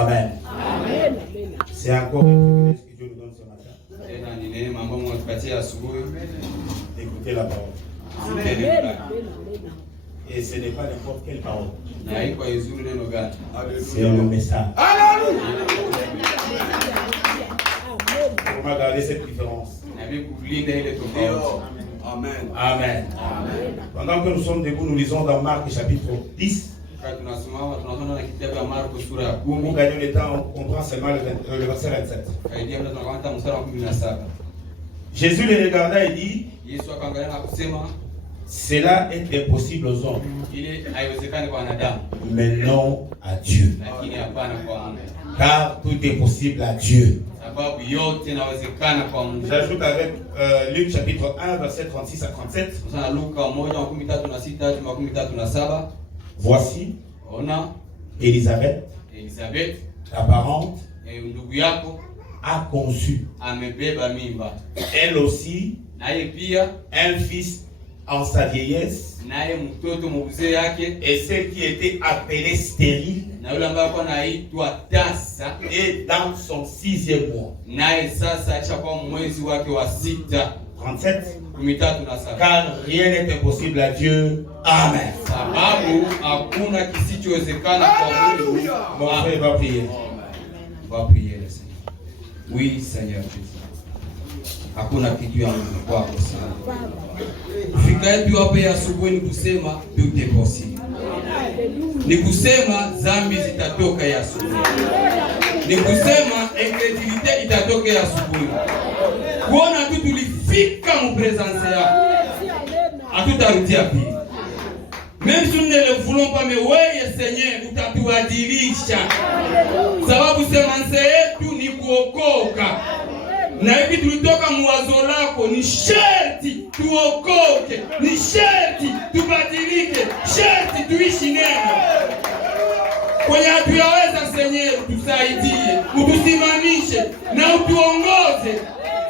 Amen. C'est encore un privilège que Dieu nous donne ce matin. Écoutez la parole. Et ce n'est pas n'importe quelle parole. C'est le message. Comment garder cette différence? Amen. Amen. Pendant que nous sommes debout, nous lisons dans Marc chapitre 10. Pour gagner le temps, on prend seulement le verset 27. Jésus les regarda et dit: cela est impossible aux hommes, mais non à Dieu. Car tout est possible à Dieu. J'ajoute avec Luc chapitre 1, verset 36 à 37. Voici Élisabeth, ta parente, a conçu, elle aussi, un fils en sa vieillesse, et celle qui était appelée stérile est dans son 6e mois. 37. Car rien n'est impossible à Dieu. Amen. Mon frère va prier. Va prier le Seigneur. Oui, Seigneur Jésus. Hakuna kitu yangu kwako sana. Fika yetu hapa ya asubuhi ni kusema tout est possible. Ni kusema dhambi zitatoka ya asubuhi. Ni kusema incredulité itatoka ya asubuhi. Kuona tu tulifika mu presence yako. Hatutarudia pili. Même si nous ne le voulons pas, mais wewe Seigneur utatuadilisha. Sababu semanse yetu ni kuokoka. Na hivi tulitoka mwazo lako, ni sherti tuokoke, ni sherti tubadilike, sherti tuishi neno. Kwenye hatuyaweza Seigneur, tusaidie, utusimamishe na utuongoze.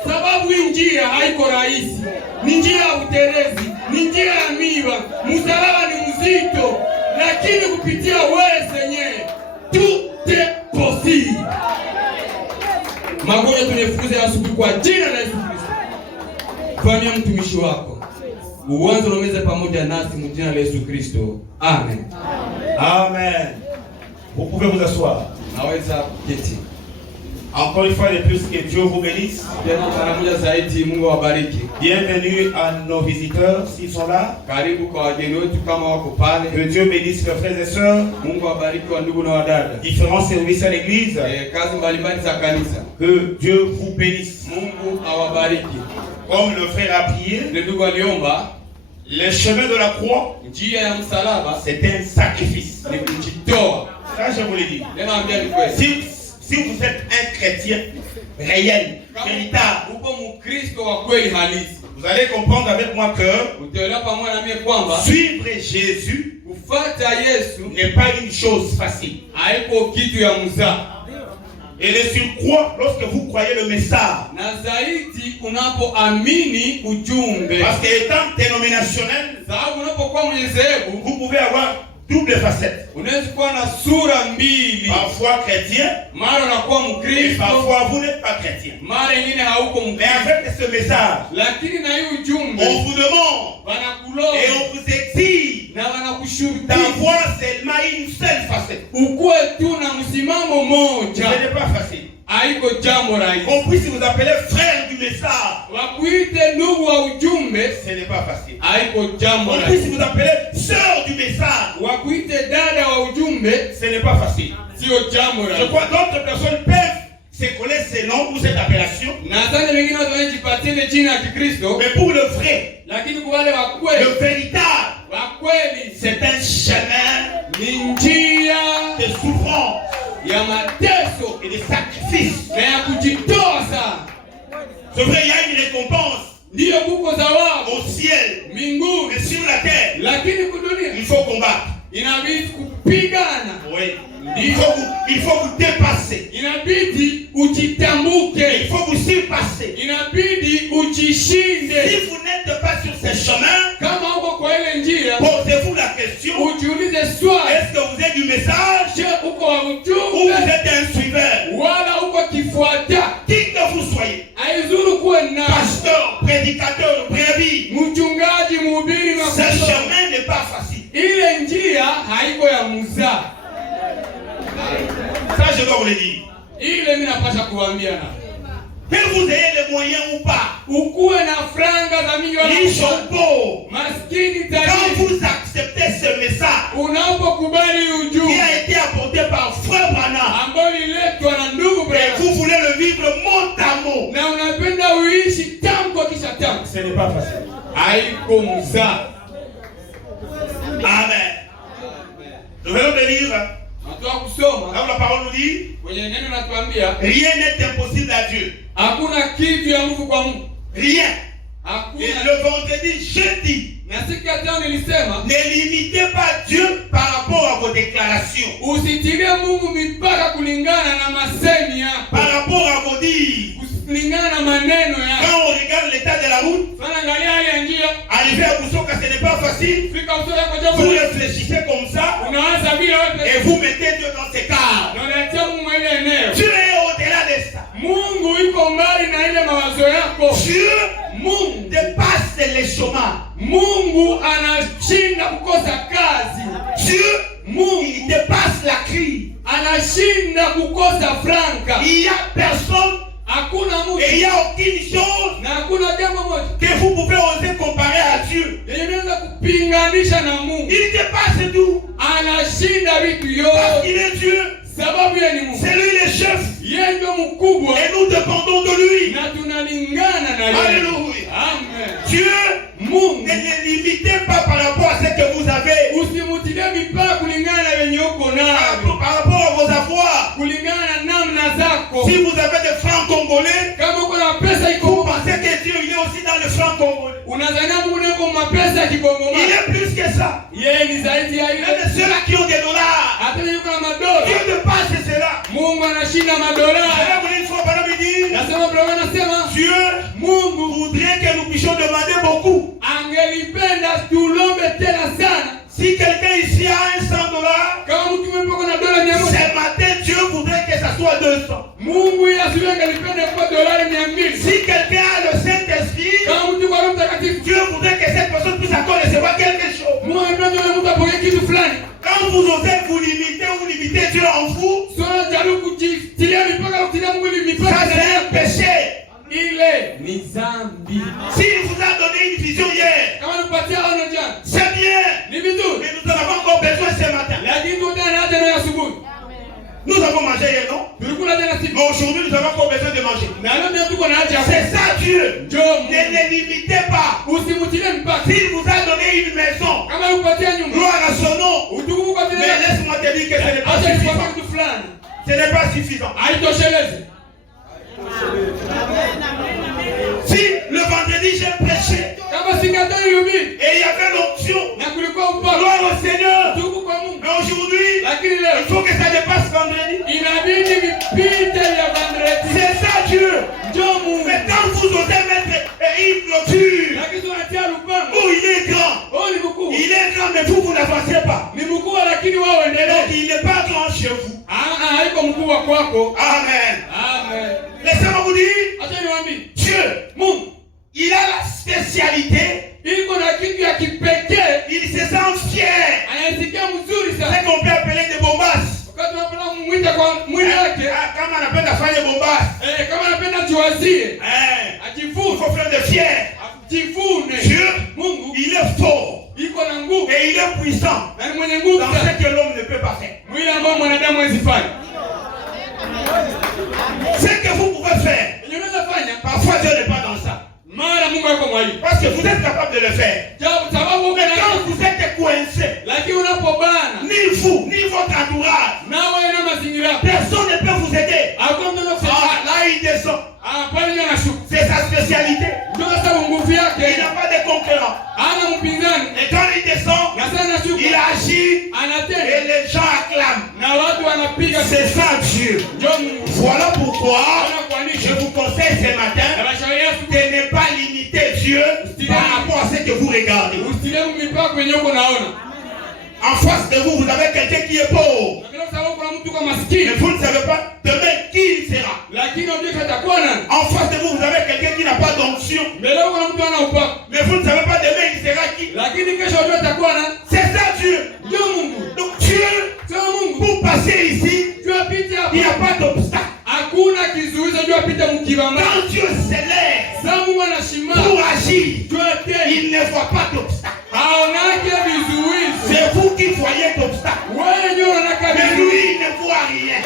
Sababu hii njia haiko rahisi, ni njia ya uterezi, ni njia ya miba, msalaba ni mzito, lakini kupitia wewe Seigneur, tout est possible. Magonjwa tunafukuza asubuhi kwa jina la Yesu Kristo. Fanya mtumishi wako. Uanze unomeze pamoja nasi mu jina la Yesu Kristo. Amen. Amen. Vous pouvez vous asseoir. Naweza kuketi. Encore une fois de plus, que Dieu vous bénisse. Bienvenue à nos visiteurs s'ils sont là. Que Dieu bénisse leurs frères et sœurs. Différents services à l'église. Que Dieu vous bénisse. Comme le frère a prié, le chemin de la croix, c'est un sacrifice. Ça, je vous l'ai dit. Si vous êtes un chrétien réel, véritable, vous allez comprendre avec moi que suivre Jésus n'est pas une chose facile. Et le surcroît, lorsque vous croyez le message, parce qu'étant dénominationnel, vous pouvez avoir double facette. Parfois chrétien, et parfois vous n'êtes pas chrétien. Mais avec ce message, on vous demande et on vous exige d'avoir seulement une seule facette. Ce n'est pas facile. Compris si vous appelez frère du message, ce n'est pas facile. Compris si vous appelez sœur du message, ce n'est pas facile. Je crois que d'autres personnes peuvent se connaître ces noms ou cette appellation, mais pour le vrai, le véritable, c'est un chemin de souffrance et de sacrifice. C'est vrai, il y a une récompense au ciel, mais sur la terre, il faut combattre. Oui. Il faut vous dépasser. Il faut vous surpasser. Si vous n'êtes pas sur ce chemin, posez-vous la question: est-ce que vous êtes du message ou vous êtes un Ce chemin n'est pas facile. Ile njia haiko ya muzaa. Ça je dois vous le dire. Ile mimi napasha kuambia na. Que vous ayez les moyens ou pas. Ukuwe na franga za mingi wala ils sont pauvres. Maskini tajiri. Quand vous acceptez ce message. Unapokubali ujumbe. Qui a été apporté par Frère Branham. Ambao liletwa na ndugu Branham. Et vous voulez le vivre mot à mot. Na unapenda uishi tamko kisha tamko. Ce n'est pas facile. Haiko muzaa. Amen. Nous venons de lire. Comme la parole nous dit, rien n'est impossible à Dieu. Rien. Et le vendredi, je dis, ne limitez pas Dieu par rapport à vos déclarations. Par rapport à vos dires. Quand on regarde l'état de la route, arriver à Boussoka, ce n'est pas facile. Vous réfléchissez comme ça et vous mettez Dieu dans ses cadres. Dieu est au-delà de ça. Dieu dépasse les chômages. Dieu, il dépasse la crise. Il n'y a personne et il n'y a aucune chose que vous pouvez oser comparer à Dieu. Il dépasse tout. Parce qu'il est Dieu. C'est lui le chef. Et nous dépendons de lui. Alléluia. Dieu, ne limitez pas par rapport à ce que vous avez. Par rapport à vos avoirs. Si vous avez des francs congolais, vous pensez que Dieu il est aussi dans le franc congolais. Il est plus que ça. Il y a ceux-là qui ont des dollars. Dieu dépasse cela. Dieu voudrait que nous puissions demander beaucoup. Si quelqu'un ici a $100, ce matin Dieu voudrait que ça soit 200. Si quelqu'un a le Saint-Esprit, Dieu voudrait que cette personne puisse encore recevoir quelque chose. Quand vous osez vous limiter ou limiter Dieu en vous, ça c'est un péché. S'il vous a donné une vision hier, c'est bien. Mais nous en avons encore besoin ce matin. Nous avons mangé hier, non? Mais aujourd'hui, nous avons encore besoin de manger. C'est ça Dieu. Ne les limitez pas. S'il vous a donné une maison, gloire à son nom. Mais laisse-moi te dire que ce n'est pas suffisant. Ce n'est pas suffisant. Si le vendredi j'ai prêché et il y avait l'onction, gloire au Seigneur. Mais aujourd'hui, il faut que ça dépasse vendredi. C'est ça Dieu. Mais quand vous osez mettre une clôture où il est grand, mais vous n'avancez pas. Donc il n'est pas grand chez vous. Amen. Laissez-moi vous dire, Dieu, il a la spécialité. Il se sent fier. C'est qu'on peut appeler des bombasses. Kama anapenda fanya bombasses. Il faut faire des fiers. Dieu, il est fort. Et il est puissant dans ce que l'homme ne peut pas faire. Ce que vous pouvez faire, parfois Dieu n'est pas dans ça. Parce que vous êtes capable de le faire. Mais quand vous êtes coincé, ni vous, ni votre entourage, personne ne peut vous aider. Là il descend. C'est sa spécialité. Il n'a pas de concurrent. Et quand il descend, il agit et les gens acclament. C'est ça Dieu. Voilà pourquoi je vous conseille ce matin de ne pas limiter Dieu par rapport à ce que vous regardez. En face de vous, vous avez quelqu'un qui est pauvre. Mais vous ne savez pas demain qui il sera. En face de vous, vous avez quelqu'un qui n'a pas d'onction. Mais vous ne savez pas demain il sera qui. C'est ça Dieu. Donc Dieu, pour passer ici, il n'y a pas d'obstacle. Quand Dieu s'élève pour agir, il ne voit pas d'obstacle. C'est vous qui voyez d'obstacle. Mais lui, il ne voit rien.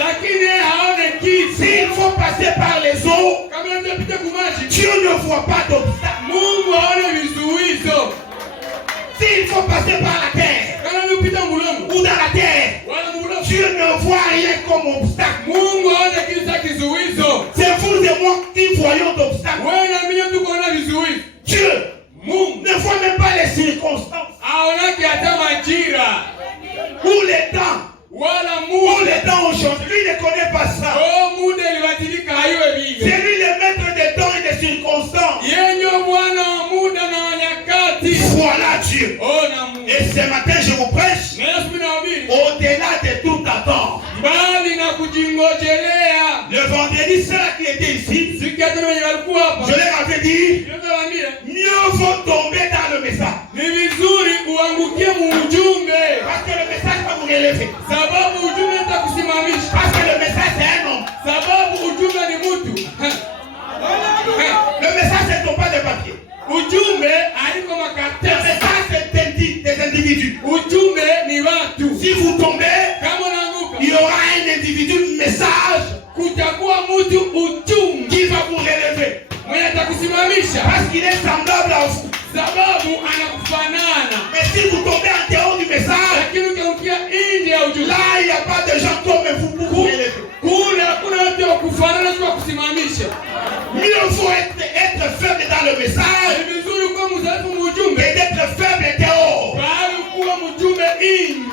S'il faut passer par les eaux, Dieu ne voit pas d'obstacle. S'il faut passer par la terre ou dans la terre, Dieu ne voit rien comme obstacle. C'est vous et moi qui voyons d'obstacle. Dieu ne voit même pas les circonstances ou les temps. Ou les temps aujourd'hui, lui ne connaît pas ça. C'est lui le maître des temps et des circonstances. Voilà Dieu. Et ce matin je vous prêche au-delà de tout attente. Le vendredi, ceux qui étaient ici, je leur avais dit, mieux vaut tomber dans le message. Parce que le message va vous relever. Parce que le message c'est un homme. Le message ne tombe pas de papier. Le message c'est des individus. Si vous tombez, il y aura un individu, message qui va vous relever. Parce qu'il est semblable à vous. Mais si vous tombez en dehors du message, là il n'y a pas de gens comme vous pour vous relever. Mieux vaut être faible dans le message et d'être faible dehors.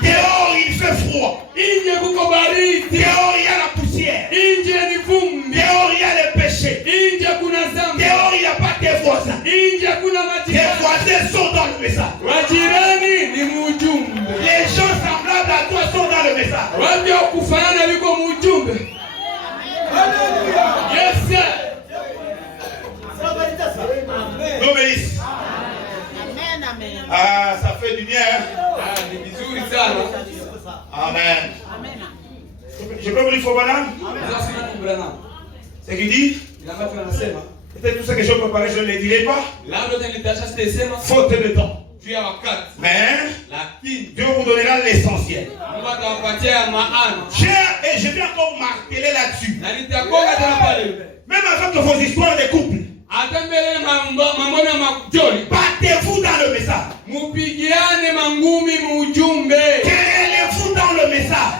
Dehors il fait froid. Dehors il y a la poussière. Dehors il y a le péché. Dehors il n'y a pas tes voisins. Tes voisins sont dans le message. Les gens semblables à toi sont dans le message. Yes, sir. Nomélis. Ah, ça fait du bien. Amen. Je peux vous dire faux banane? C'est qui dit? Peut-être tout ce que je préparais, je ne le dirai pas. Faute de temps. Mais Dieu vous donnera l'essentiel. Et je vais encore marteler là-dessus. Même avec vos histoires de couple, battez-vous dans le message. Querellez-vous dans le message.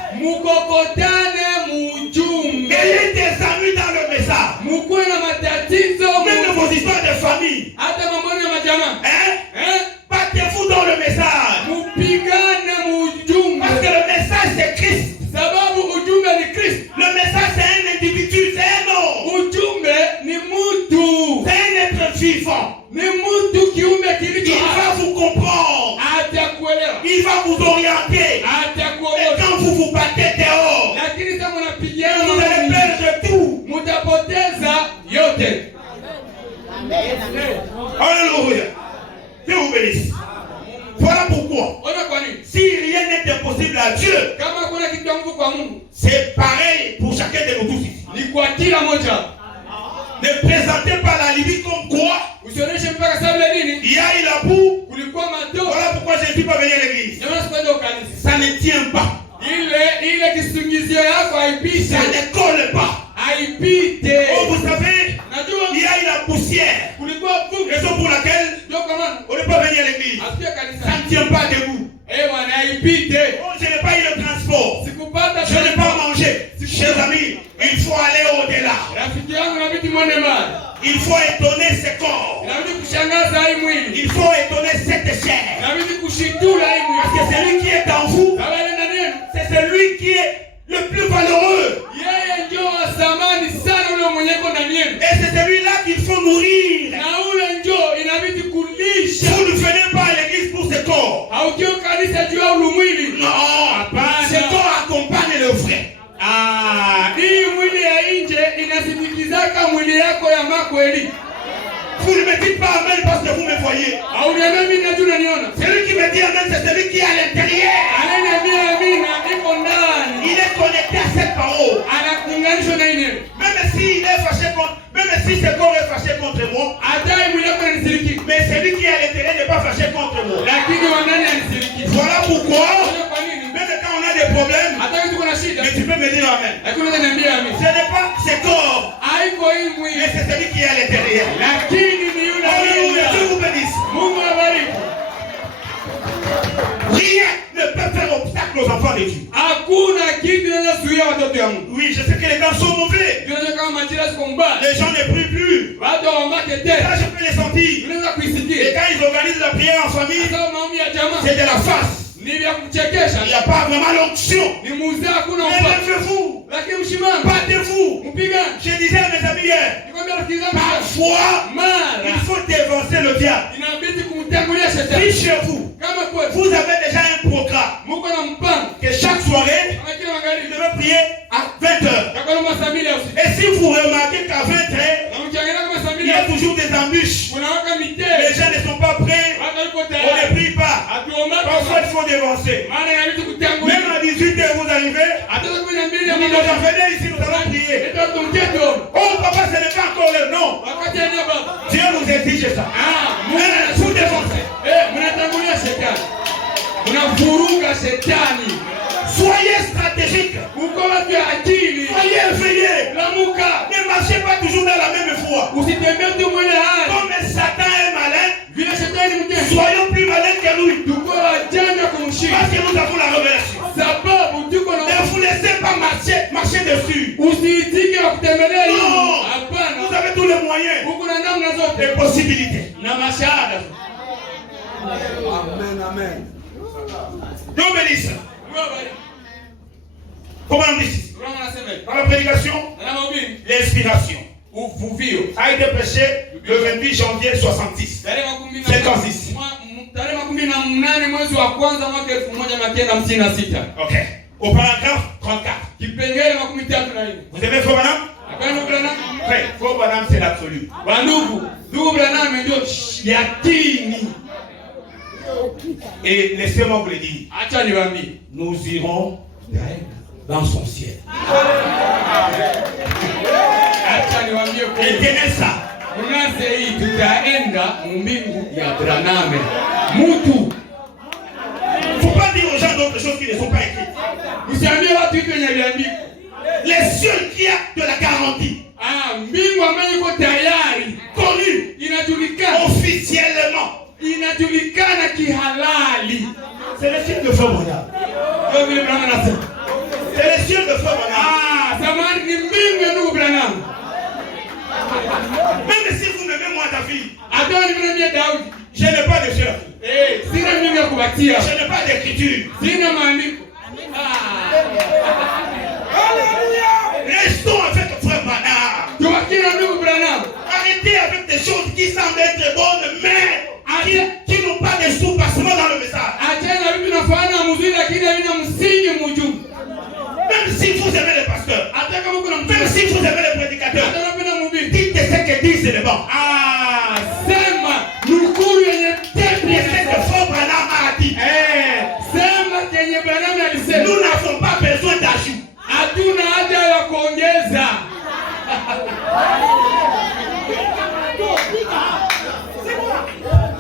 Ayez des amis dans le message. Même vos histoires de famille. Battez-vous dans le message. Parce que le message c'est Christ. Le message c'est un individu, c'est un homme. C'est un être vivant. Il va vous comprendre. Il va vous orienter. Et quand vous vous battez dehors, vous allez perdre tout. Alléluia. Dieu vous bénisse. Voilà pourquoi, si rien n'est impossible à Dieu, c'est pareil pour chacun de nous tous ici. Ne présentez pas la Libye comme quoi il y a eu la boue. Voilà pourquoi je ne suis pas venu à l'église. Ça ne tient pas. Ça ne colle pas. Oh, vous savez, il y a eu la poussière. Raison pour laquelle on n'est pas venu à l'église. Ça ne tient pas debout. Oh, je n'ai pas eu le transport. Je n'ai pas mangé. Chers amis, il faut aller au-delà. Il faut étonner ce corps. Il faut étonner cette chair. Parce que celui qui est en vous, c'est celui qui est le plus valeureux. Et c'est celui-là qu'il faut nourrir. Vous ne venez pas à l'église pour ce corps. kanisa juu ya mwili. Non. Ce corps accompagne le vrai. Hii mwili ya nje inasindikizaka mwili yako ya makweli. Vous ne me dites pas amen parce que vous me voyez. Celui qui me dit amen, c'est celui qui est à l'intérieur. Il est connecté à cette parole. Même s'il est fâché contre, même si ce corps est fâché contre moi, mais celui qui est à l'intérieur n'est pas fâché contre moi. Voilà pourquoi, même quand on a des problèmes, mais tu peux me dire amen. Ce n'est pas ce corps, mais c'est celui qui est à l'intérieur. Alléluia, Dieu vous bénisse. Rien ne peut faire obstacle aux enfants de Dieu. Oui, je sais que les gens sont mauvais. Les gens ne prient plus. Ça, je peux les sentir. Et quand ils organisent la prière en famille, c'est de la farce. Il n'y a pas vraiment l'onction. Lèvez-vous. Battez-vous. Je disais à mes amis hier, parfois, il faut dévancer le diable. Si chez vous, vous avez déjà un programme que chaque soirée, vous devez prier à 20h. Et si vous remarquez qu'à 20h, il y a toujours des embûches, les gens ne sont pas prêts, on ne prie pas. Parfois, il faut dévancer. Même à 18h, vous arrivez, vous venez ici, nous allons prier. Oh, papa, ce n'est pas encore le nom. Dieu nous exige ça. Vous dévancez. Soyez stratégique. Soyez éveillés. Ne marchez pas toujours dans la même foi. Comme Satan est malin, soyons plus malins que lui. Parce que nous avons la révélation. Ne vous laissez pas marcher dessus. Non. Vous avez tous les moyens. Les possibilités. Amen. Dieu bénisse. Comment on dit? Dans la prédication, l'inspiration a été prêché le 28 janvier 66. 56. Ok. Au paragraphe 34. Vous aimez Faux Madame? Frère, Faux Madame, c'est l'absolu. Et laissez-moi vous le dire. Nous irons dans son ciel. Et tenez ça. Faut pas dire aux gens d'autres choses qui ne sont pas écrites. Les seuls qui a de la garantie, connue officiellement, c'est le ciel de Faux Madame. C'est le ciel de Faux Madame. Même si vous m'aimez moi David, je n'ai pas de chef. Je n'ai pas d'écriture. Restons avec frère Branham. Arrêtez avec des choses qui semblent être bonnes, mais qui n'ont pas de sous-passement dans le message. Même si vous aimez les pasteurs, même si vous aimez les prédicateurs, dites ce que disent les bons. C'est que Faux Branham a dit. Nous n'avons pas besoin d'ajout.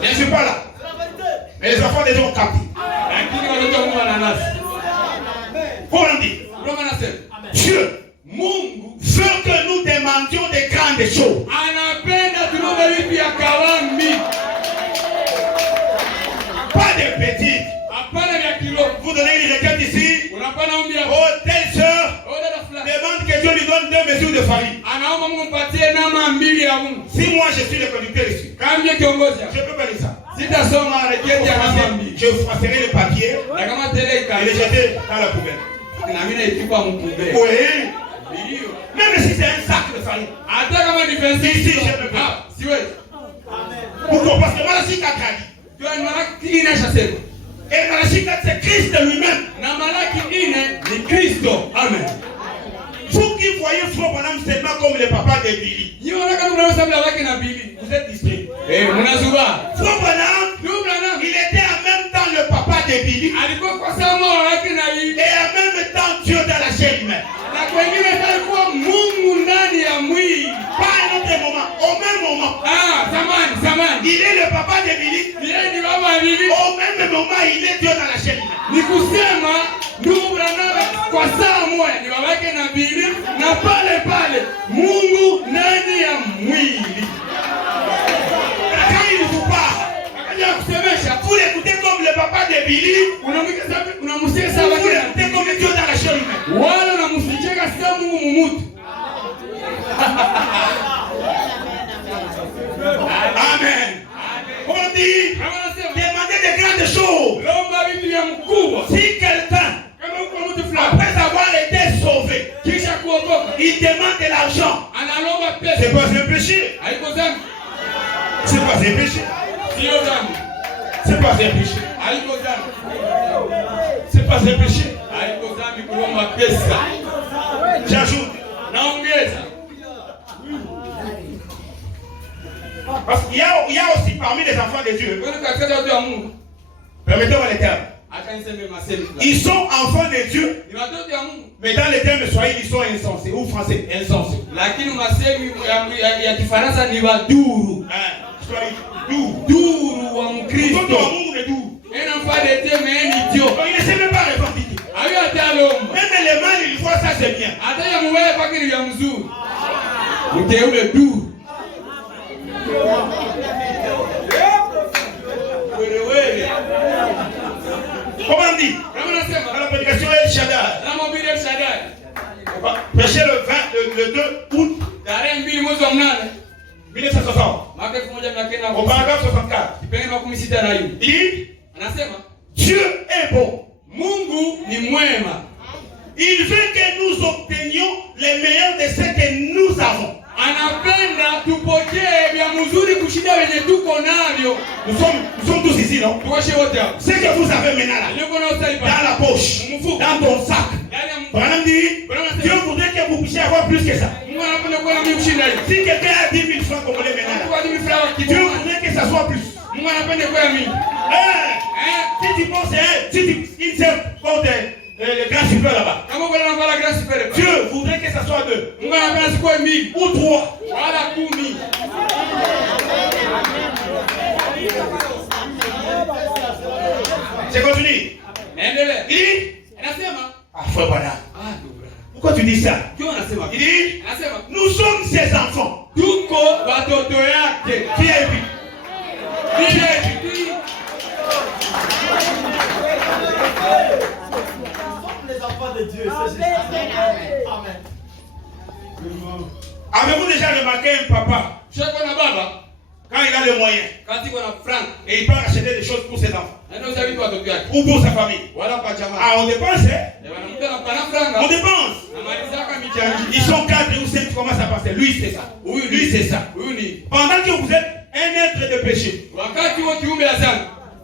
Je ne suis pas là. Mais les enfants des gens ont capté. Comment on dit? Dieu veut que nous demandions des grandes choses. Pas de petites. Vous donnez une requête ici. Oh, telle soeur demande que Dieu lui donne 2 mesures de farine. Si moi je suis le conducteur ici, je peux pas dire ça. Je vous passerai le papier et les jeter dans la poubelle. Oui. Même si c'est un sac de farine. Ici, je ne peux pas. Pourquoi? Parce que moi, je suis Kakali. Et Malachie 4, c'est Christ lui-même. Na Malaki 4 ni Kristo. Amen. Vous qui voyez Frère Branham seulement comme le papa de Billy, vous êtes distrait. Frère Branham, il était en même temps le papa de Billy et en même temps Dieu dans la chair humaine. Pas un autre moment, au même moment. Il est le papa de Billy. Au même moment, il est Dieu dans la chair humaine. Ndugu Branham kwa saa moja ni babake na Billy na pale pale Mungu ndani ya mwili. Quand il vous parle, vous l'écoutez comme le papa de Billy, unamsikia sawa vous l'écoutez comme Dieu dans la chair humaine. Wala unamsikia kama Mungu mumutu. Amen. On dit, demandez de grandes choses. Si quelqu'un, après avoir été sauvé, il demande de l'argent, c'est pas un péché. C'est pas un péché. C'est pas un péché. C'est pas un péché. J'ajoute. Parce qu'il y a aussi parmi les enfants de Dieu. Permettez-moi les termes. Ils sont enfants de Dieu, mais dans les termes de Swahili, ils sont insensés. Ou français, insensés. Lakini masemi ya Kifaransa ni waduru. Duru wa Mkristo. Un enfant de Dieu mais un idiot. Il ne sait même pas répondre. Même les mâles, ils voient ça, c'est bien. Hata muwele pakiri vya mzuri. Mteule duru. Comment on dit? Dans la prédication El Shaddai. Prêcher le 2 août 1960. Au paragraphe 64. Il dit, Dieu est bon. Mungu ni mwema. Il veut que nous obtenions les meilleurs de ce que nous avons. Anapenda tupokee vya mzuri kushinda wenye tuko navyo. Nous sommes tous ici, non? Ce que vous avez maintenant là, dans la poche, dans ton sac. Branham dit, Dieu voudrait que vous puissiez avoir plus que ça. Si quelqu'un a 10 000 francs congolais maintenant, Dieu voudrait que ça soit plus. Si tu penses, il sert comme le grand super là-bas. Dieu voudrait que ça soit 2 ou 3. C'est continue. Il dit, frère Branham, pourquoi tu dis ça? Il dit, nous sommes ses enfants. Qui a écrit? Les enfants de Dieu. Amen. Avez-vous déjà remarqué un papa, quand il a les moyens, et il peut acheter des choses pour ses enfants ou pour sa famille? Ah, on dépense, hein? On dépense. Ils sont 4 ou 5, comment ça passe? Lui, c'est ça. Lui, c'est ça. Pendant que vous êtes un être de péché,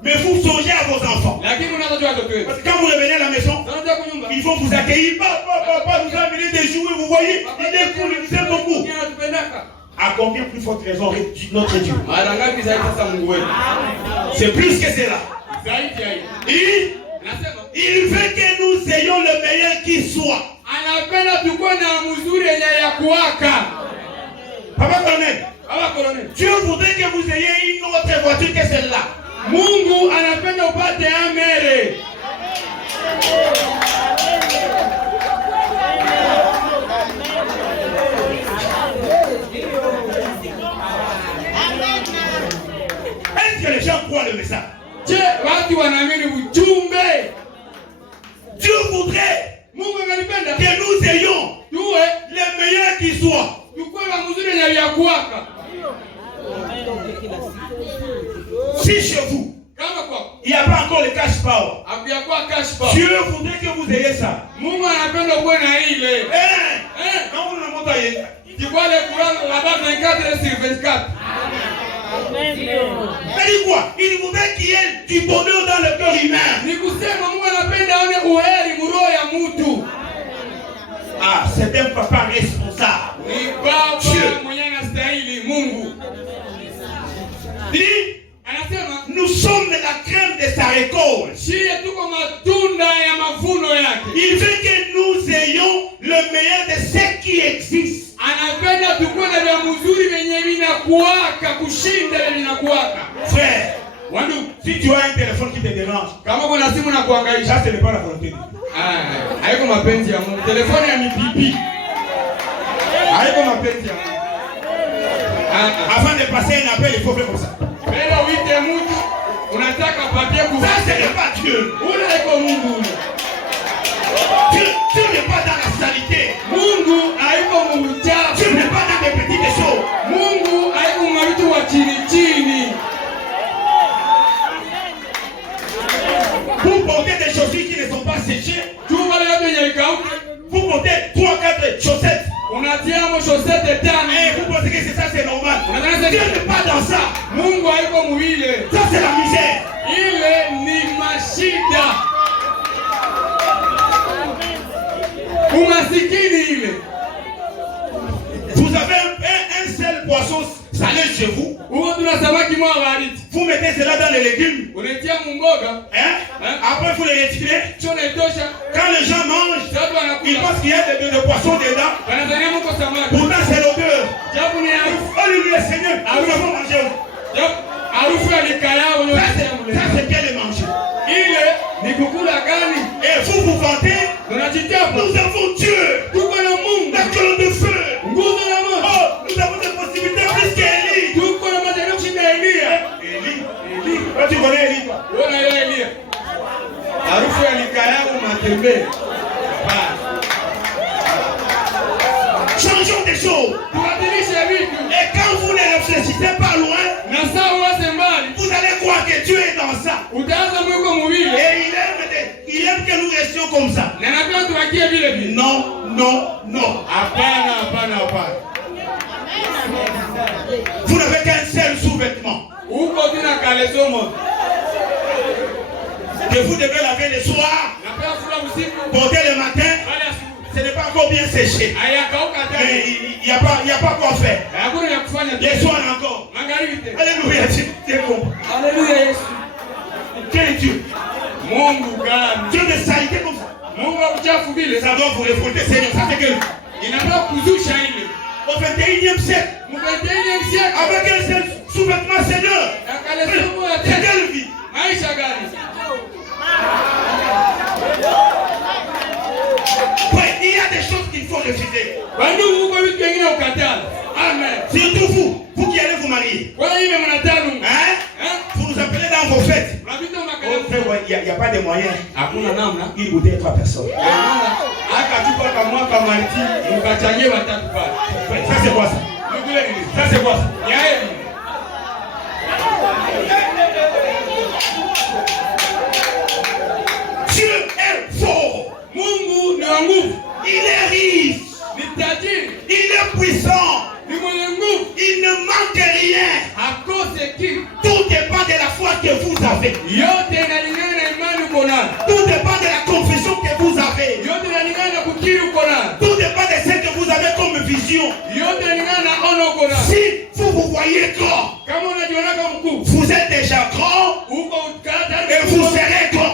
mais vous songez à vos enfants. Parce que quand vous revenez à la maison, ils vont vous accueillir. Papa nous a amené des jouets, vous voyez. Il est cool, il vous aime beaucoup. À combien plus forte raison notre Dieu? C'est plus que cela. Il veut que nous ayons le meilleur qui soit. Papa colonel, Dieu voudrait que vous ayez une autre voiture que celle-là. Mungu anapenda upate amere. Est-ce que les gens croient le message? Dieu voudrait que nous ayons les meilleurs qui soient. Si chez vous, il n'y a pas encore le cash power, Dieu voudrait que vous ayez ça. Tu vois les courants là-bas 24 sur 24. C'est quoi? Il voudrait qu'il y ait du bonheur dans le cœur humain. Ah, c'est un papa responsable. Dieu. Nous sommes la crème de sa récolte. Il veut que nous ayons le meilleur de ce qui existe. Frère, si tu as un téléphone qui te dérange, ça ce n'est pas la volonté de Dieu. Avant de passer un appel, il faut faire comme ça. Ça ce n'est pas Dieu. Dieu n'est pas dans la saleté. Dieu n'est pas dans les petites choses. Vous portez des chaussures qui ne sont pas séchées. Vous portez 3-4 chaussettes. Et vous pensez que c'est ça, c'est normal. Dieu n'est pas dans ça. Ça c'est la misère. Vous avez un seul poisson salé chez vous. Vous mettez cela dans les légumes. Après vous les retirez. Quand les gens mangent, ils pensent qu'il y a des poissons dedans. Pourtant c'est l'odeur. Alléluia Seigneur, nous avons mangé. Ça c'est bien le manger. Et vous vous vantez. Nous avons Dieu. La colonne de feu. Oh, nous avons des possibilités plus qu'Élie. Élie. Tu connais Élie toi? Changeons des choses. Et quand vous ne réfléchissez pas loin, vous allez croire que Dieu est dans ça. Et il aime que nous restions comme ça. Non, non, non. Vous n'avez qu'un seul sous-vêtement. Que vous devez laver le soir, porter le matin. Ce n'est pas encore bien séché. Mais il n'y a pas quoi faire. Les soirs encore. Alléluia. Alléluia. Quel est Dieu? Dieu de saleté comme ça. Ça doit vous révolter, Seigneur. Ça c'est que au 21e siècle, avec un seul sous-vêtement, Seigneur. C'est quelle vie? Ouais, il y a des choses qu'il faut refuser. Amen. Surtout vous qui allez vous marier. Hein? Vous nous appelez dans vos fêtes. Oh, frère, il n'y a pas de moyens. Il vous dit 3 personnes. Ça c'est quoi ça? Ça c'est quoi ça? Dieu est fort. Il est riche. Il est puissant. Il ne manque rien. Tout dépend de la foi que vous avez. Tout dépend de la confession que vous avez. Tout dépend de ce que vous avez comme vision. Si vous voyez grand, vous êtes déjà grand et vous serez grand.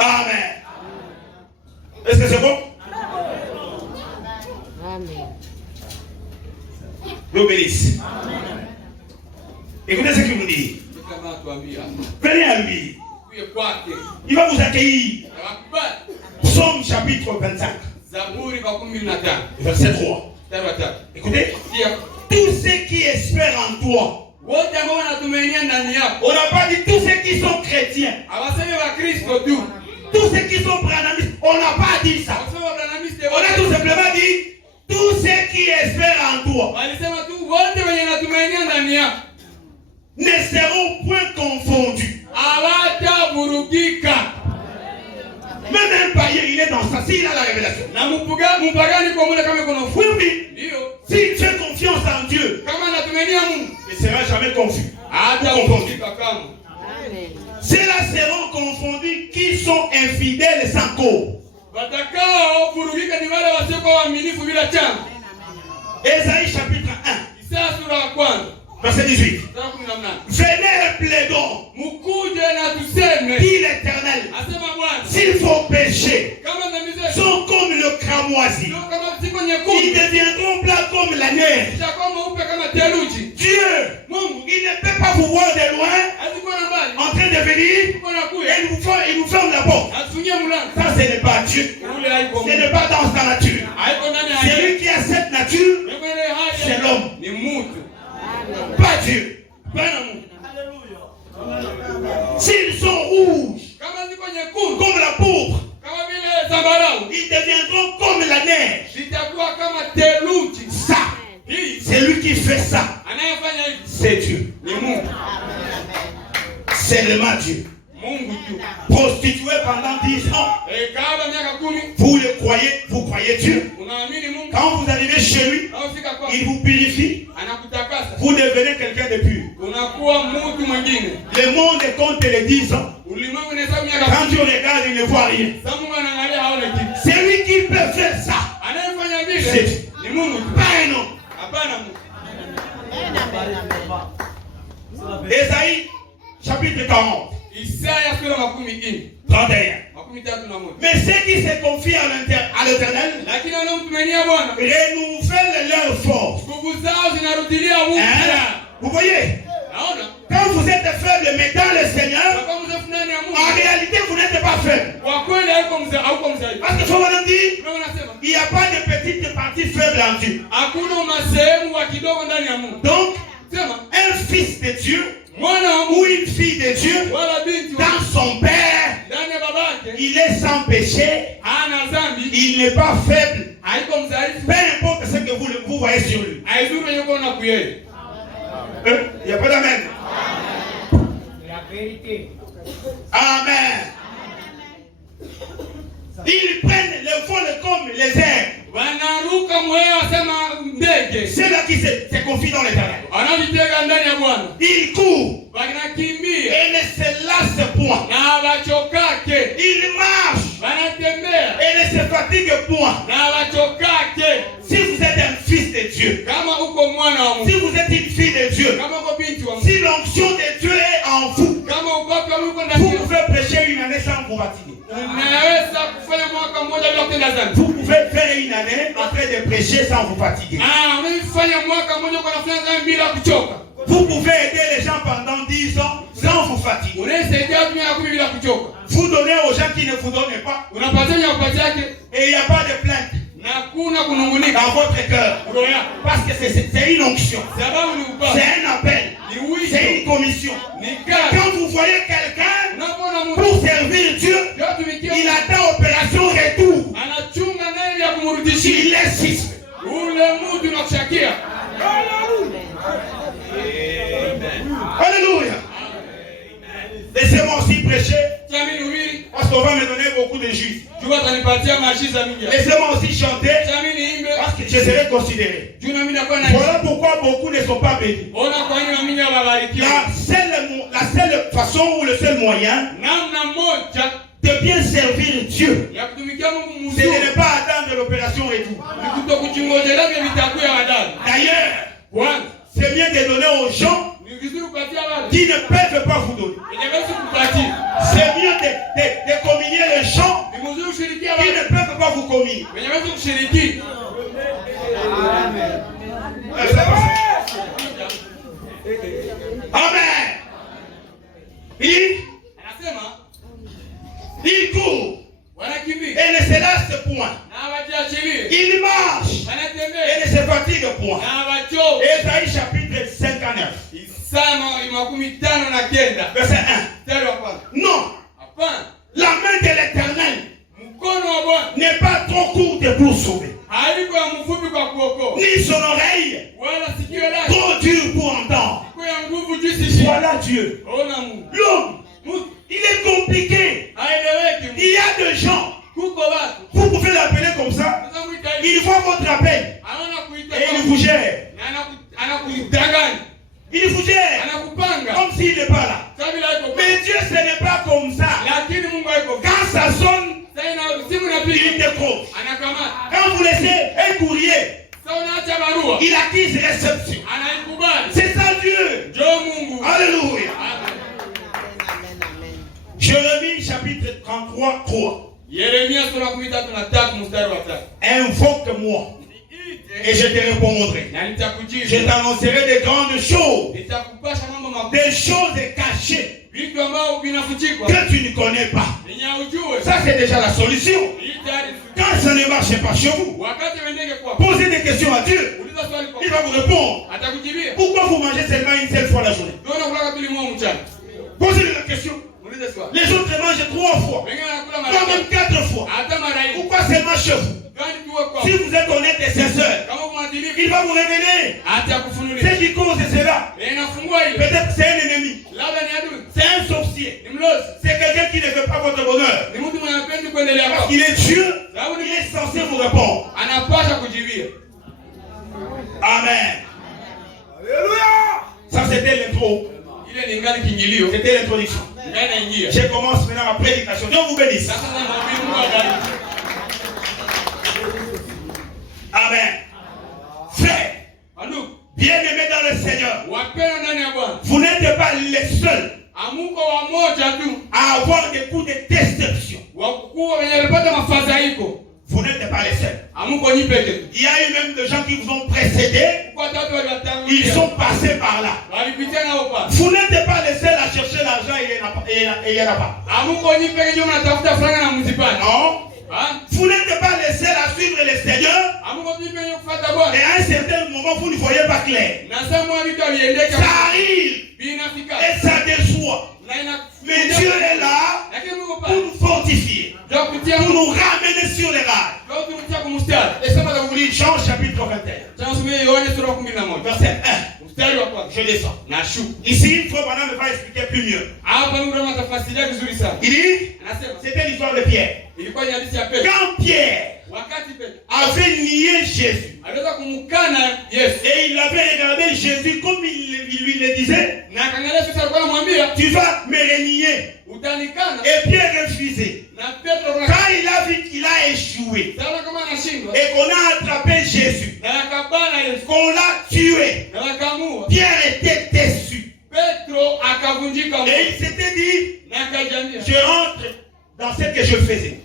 Amen. Est-ce que c'est bon? Amen. L'obéisse. Écoutez ce qu'il vous dit. Venez à lui. Il va vous accueillir. Psaume chapitre 25. Verset 3. Écoutez. Tous ceux qui espèrent en toi. On n'a pas dit tous ceux qui sont chrétiens. Tous ceux qui sont branamistes. On n'a pas dit ça. On a tout simplement dit tous ceux qui espèrent en toi ne seront point confondus. Même un païen, il est dans ça. S'il a la révélation. Oui, oui. S'il fait confiance en Dieu, il ne sera jamais confus. Ceux-là seront confondus qui sont infidèles sans cause. Ésaïe chapitre 1. Verset 18. Venez et plaidons. Dit l'Éternel. S'il faut pécher, sont comme le cramoisi. Ils deviendront blancs comme la neige. Dieu, il ne peut pas vous voir de loin en train de venir et il vous ferme la porte. Ça, ce n'est pas Dieu. Ce n'est pas dans sa nature. Celui qui a cette nature, c'est l'homme. Pas Dieu. S'ils sont rouges, comme la pourpre, ils deviendront comme la neige. Ça, c'est lui qui fait ça. C'est Dieu. C'est le Dieu. Prostitué pendant 10 ans. Vous croyez Dieu. Quand vous arrivez chez lui, il vous purifie. Vous devenez quelqu'un de pur. Le monde compte les 10 ans. Quand tu regardes, il ne voit rien. C'est lui qui peut faire ça. C'est Dieu. Pas un homme. Ésaïe chapitre 40. 31. Mais ceux qui se confient à l'Éternel renouvellent leur force. Vous voyez, quand vous êtes faible mais dans le Seigneur, en réalité vous n'êtes pas faible. Parce que faut vous dire, il n'y a pas de petite partie faible en Dieu. Donc, un fils de Dieu ou une fille de Dieu dans son père, il est sans péché, il n'est pas faible, peu importe ce que vous voyez sur lui. Il n'y a pas d'amen. Amen. Ils prennent le vol comme les airs. C'est là qui se confie dans l'Éternel. Ils courent et ne se lassent point. Ils marchent et ne se fatiguent point. Si vous êtes un fils de Dieu, si vous êtes une fille de Dieu, si l'onction de Dieu est en vous, vous pouvez prêcher une année sans vous fatiguer. Vous pouvez faire une année en train de prêcher sans vous fatiguer. Vous pouvez aider les gens pendant 10 ans sans vous fatiguer. Vous donnez aux gens qui ne vous donnent pas. Et il n'y a pas de plainte dans votre cœur. Parce que c'est une onction. C'est un appel. C'est une commission. Quand vous voyez quelqu'un pour servir Dieu, il attend opération retour. Il est 6. Alléluia. Laissez-moi aussi prêcher. Parce qu'on va me donner beaucoup de juifs. Laissez-moi aussi chanter. Parce que je serai considéré. Voilà pourquoi beaucoup ne sont pas bénis. La seule façon ou le seul moyen de bien servir Dieu, c'est de ne pas attendre l'opération retour. D'ailleurs, c'est bien de donner aux gens qui ne peuvent pas vous donner. C'est mieux de communier les gens qui ne peuvent pas vous communier. Amen. Il court et ne se lasse point. Il marche et ne se fatigue point. Ésaïe chapitre 59. Verset 1. Non. La main de l'Éternel n'est pas trop courte pour sauver, ni son oreille trop dure pour entendre. Voilà Dieu. L'homme, il est compliqué. Il y a de de gens, vous pouvez l'appeler comme ça, il voit votre appel et il vous gère. Il vous gère comme s'il n'est pas là. Mais Dieu, ce n'est pas comme ça. Quand ça sonne, il décroche. Quand vous laissez un courrier, il acquise réception. C'est ça Dieu. Alléluia. Jérémie chapitre 33, 3. Invoque-moi et je te répondrai. Je t'annoncerai des grandes choses, des choses cachées que tu ne connais pas. Ça, c'est déjà la solution. Quand ça ne marche pas chez vous, posez des questions à Dieu. Il va vous répondre. Pourquoi vous mangez seulement une seule fois la journée? Posez la question. Les autres mangent 3 fois, voire même 4 fois. Pourquoi seulement chez vous? Si vous êtes honnête et sincère, il va vous révéler ce qui cause cela. Peut-être c'est un ennemi, c'est un sorcier, c'est quelqu'un qui ne veut pas votre bonheur. Parce qu'il est Dieu, il est censé vous répondre. Amen. Alléluia. Ça c'était l'intro. C'était l'introduction. Je commence maintenant ma prédication. Dieu vous bénisse. Amen. Frère, bien-aimés dans le Seigneur, vous n'êtes pas les seuls à avoir des coups de déception. Vous n'êtes pas les seuls. Il y a eu même des gens qui vous ont précédés. Ils sont passés par là. Vous n'êtes pas les seuls à chercher l'argent et il n'y en a pas. Non. Vous n'êtes pas les seuls à suivre le Seigneur. Et à un certain moment, vous ne voyez pas clair. Ça arrive. Et ça déçoit. Mais Dieu est là pour nous fortifier, pour nous ramener sur les rails. Et ça va vous lire Jean chapitre 21. Verset 1. Je descends. Ici, il faut maintenant ne pas expliquer plus mieux. Il dit, c'était l'histoire de Pierre. Quand Pierre avait nié Jésus et il avait regardé Jésus comme il lui le disait, tu vas me renier. Et Pierre refusait. Quand il a vu qu'il a échoué et qu'on a attrapé Jésus, qu'on l'a tué, Pierre était déçu. Et il s'était dit, je rentre dans ce que je faisais.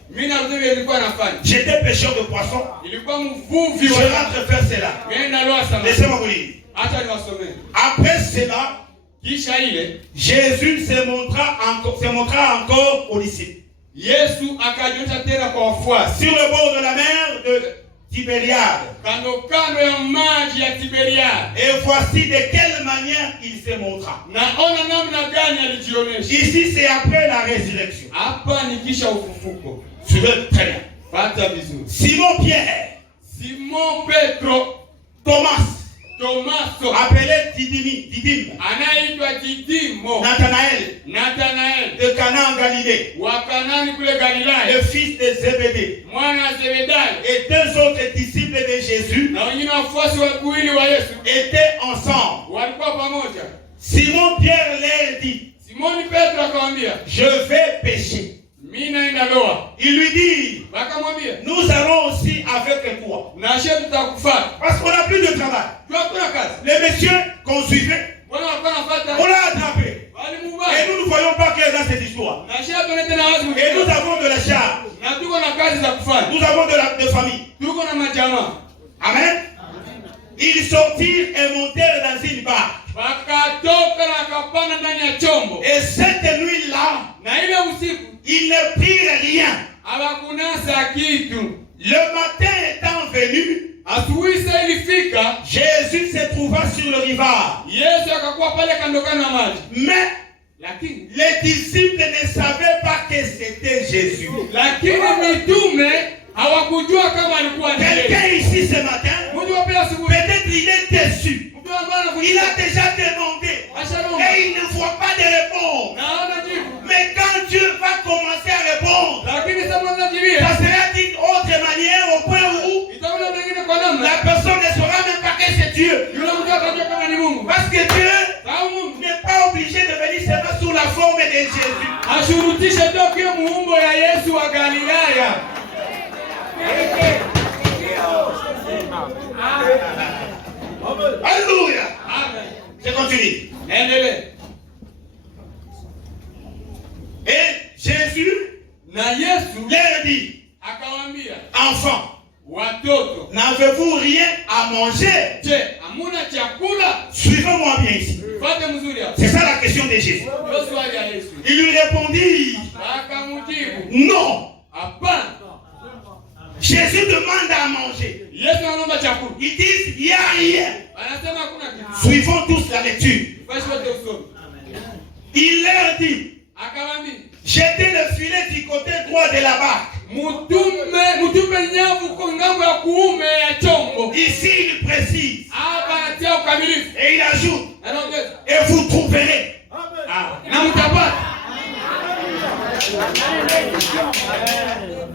J'étais pêcheur de poissons. Je rentre faire cela. Laissez-moi vous lire. Après cela, Jésus se montra encore aux disciples. Sur le bord de la mer de Tibériade. Et voici de quelle manière il se montra. Ici, c'est après la résurrection. Suivez très bien. Simon Pierre. Simon Petro. Thomas, appelé Didyme, Nathanaël, de Cana en Galilée, le fils de Zébédée, et 2 autres disciples de Jésus étaient ensemble. Simon Pierre leur dit, je vais pécher. Il lui dit, nous allons aussi avec toi. Parce qu'on n'a plus de travail. Les messieurs qu'on suivait, on l'a attrapé. Et nous ne voyons pas clair dans cette histoire. Et nous avons de la charge. Nous avons de famille. Amen. Ils sortirent et montèrent dans une barque. Et cette nuit-là, ils ne prirent rien. Le matin étant venu, Jésus se trouva sur le rivage. Mais les disciples ne savaient pas que c'était Jésus. Quelqu'un ici ce matin, peut-être il est déçu. Il a déjà demandé et il ne voit pas de réponse. Mais quand Dieu va commencer à répondre, la forme de Jésus. Ashurutishe toke muumbo ya Yesu wa Galilaya. Alléluia. Amen. Je continue. Endelee. Et Jésus Na Yesu leur dit, akawaambia, enfants, watoto, n'avez-vous rien à manger? je, hamuna chakula? Suivez-moi bien ici. Fate mzuri hapo. C'est ça la question de Jésus. Ndio swali ya Yesu. Il lui répondit, Akamjibu, non. hapana. Jésus demande à manger. Yesu anaomba chakula. Ils disent, il n'y a rien. Anasema hakuna kitu. Suivons tous la lecture. Basi wote usome. Il leur dit, Akawaambia, jetez le filet du côté droit de la barque. mutume nyavu kwa ngambo ya kuume ya chombo. Ici, il précise. Hapa anatia ukamilifu. Et il ajoute, Anaongeza, et vous trouverez. ah, na mtapata.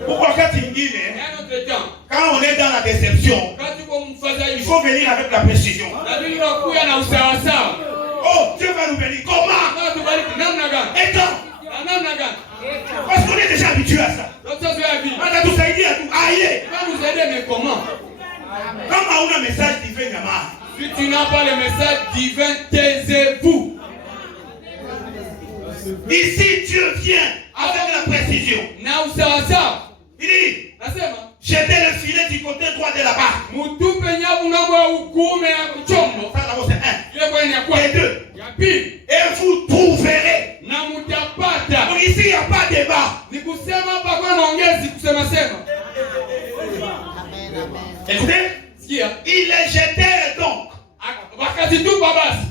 Pourquoi quand il Neno tetan. quand on est dans la déception, Kati kwa mfadhaili. il faut venir avec la précision. Na vile unakuya na usawa sawa. Oh, Dieu va nous bénir. Comment? Na tubariki namna gani? Et quand? Na namna gani? Parce qu'on est déjà habitué à ça. Donc ça c'est la vie. On a tout ça dit à tout. Aïe! Va nous aider, mais comment? Comme on a un message divin, Yama. Si tu n'as pas le message divin, taisez-vous. Ici, Dieu vient avec la précision. Na usawa sawa. Il dit, Nasema, jetez le filet du côté droit de la barque. mutupe nyavu ngambo ya ukuume ya chombo. Ça, d'abord, c'est un. Ile kwa ni ya kwanza. Et deux. Ya pili, Et vous trouverez. na mutapata. Donc ici, il n'y a pas de débat. Ni kusema hapa kwa maongezi kusema sema. Écoutez, Sikia. il les jetait donc. Wakazitupa basi.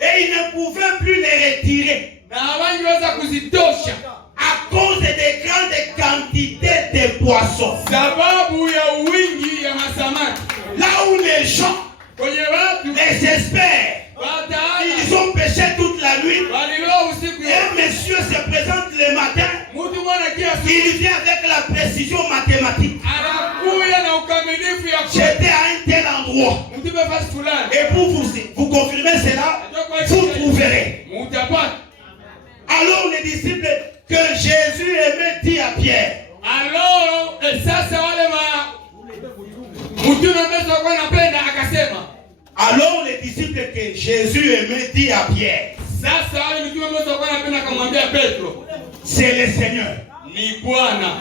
Et il ne pouvait plus les retirer. Na hawangeweza kuzitosha. À cause des grandes quantités de poissons. Sababu ya wingi ya masamaki. Là où les gens Kwenye watu désespèrent. Ils ont pêché toute la nuit. waliloa usiku. Et un monsieur se présente le matin. Mtu mwana kia Il vient avec la précision mathématique. anakuya na ukamilifu ya J'étais à un tel endroit. mtupe fasi fulani. Et pour vous confirmer cela, vous trouverez. Mutapata. Alors les disciples que Jésus aimait dit à Pierre. Alors, sasa wale ma mtume mmoja kwa napenda akasema. Alors les disciples que Jésus aimait dit à Pierre. Sasa wale mtume mmoja kwa napenda akamwambia Petro. C'est le Seigneur. Ni Bwana.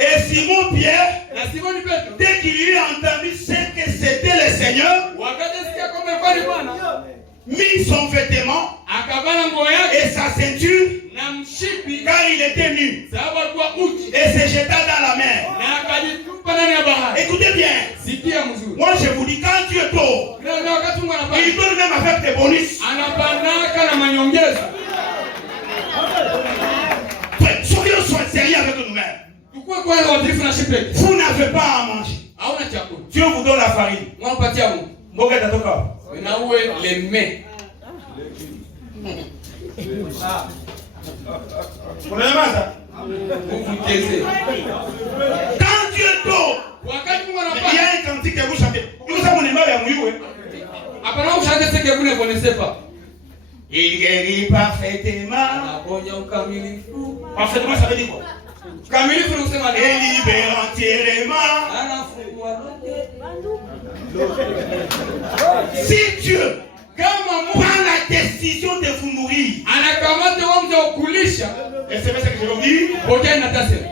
Et Simon Pierre, Na Simoni Petro. dès qu'il eut entendu ce que c'était le Seigneur, Wakati sikia kama kwa ni Bwana. mit son vêtement Akavana nguo yake et sa ceinture, na mshipi car il était nu, sababu alikuwa uchi. et se jeta dans la mer. Na akajitupa ndani ya bahari. Écoutez bien, Sikia mzuri. moi je vous dis, quand Dieu tord, Leo wakati Mungu il anafanya donne même avec des bonus. anapanaka na manyongeza. Soyons sérieux avec nous-mêmes. Tukue kwanza wadilifu na shipeki. Vous n'avez pas à manger. Hauna chakula. Dieu vous donne la farine. Mwanapatia Mungu. Mboga itatoka. Na uwe leme. Unaelewa? Uvuteze. Quand Dieu tord, Wakati Mungu il y anafanya a un cantique que vous chantez. Vous savez, mon imam est mouillé. hapana ushande seke vile connaissez pas. Il guérit parfaitement. Anaponya ukamilifu. Parfaitement, ça veut dire quoi? Ukamilifu ni kusema Et nini? libère entièrement. Anafungua. Si Dieu Kama Mungu prend la décision de vous nourrir, anakamata wamja ukulisha, et c'est ce que je vous dis, pokea natasema.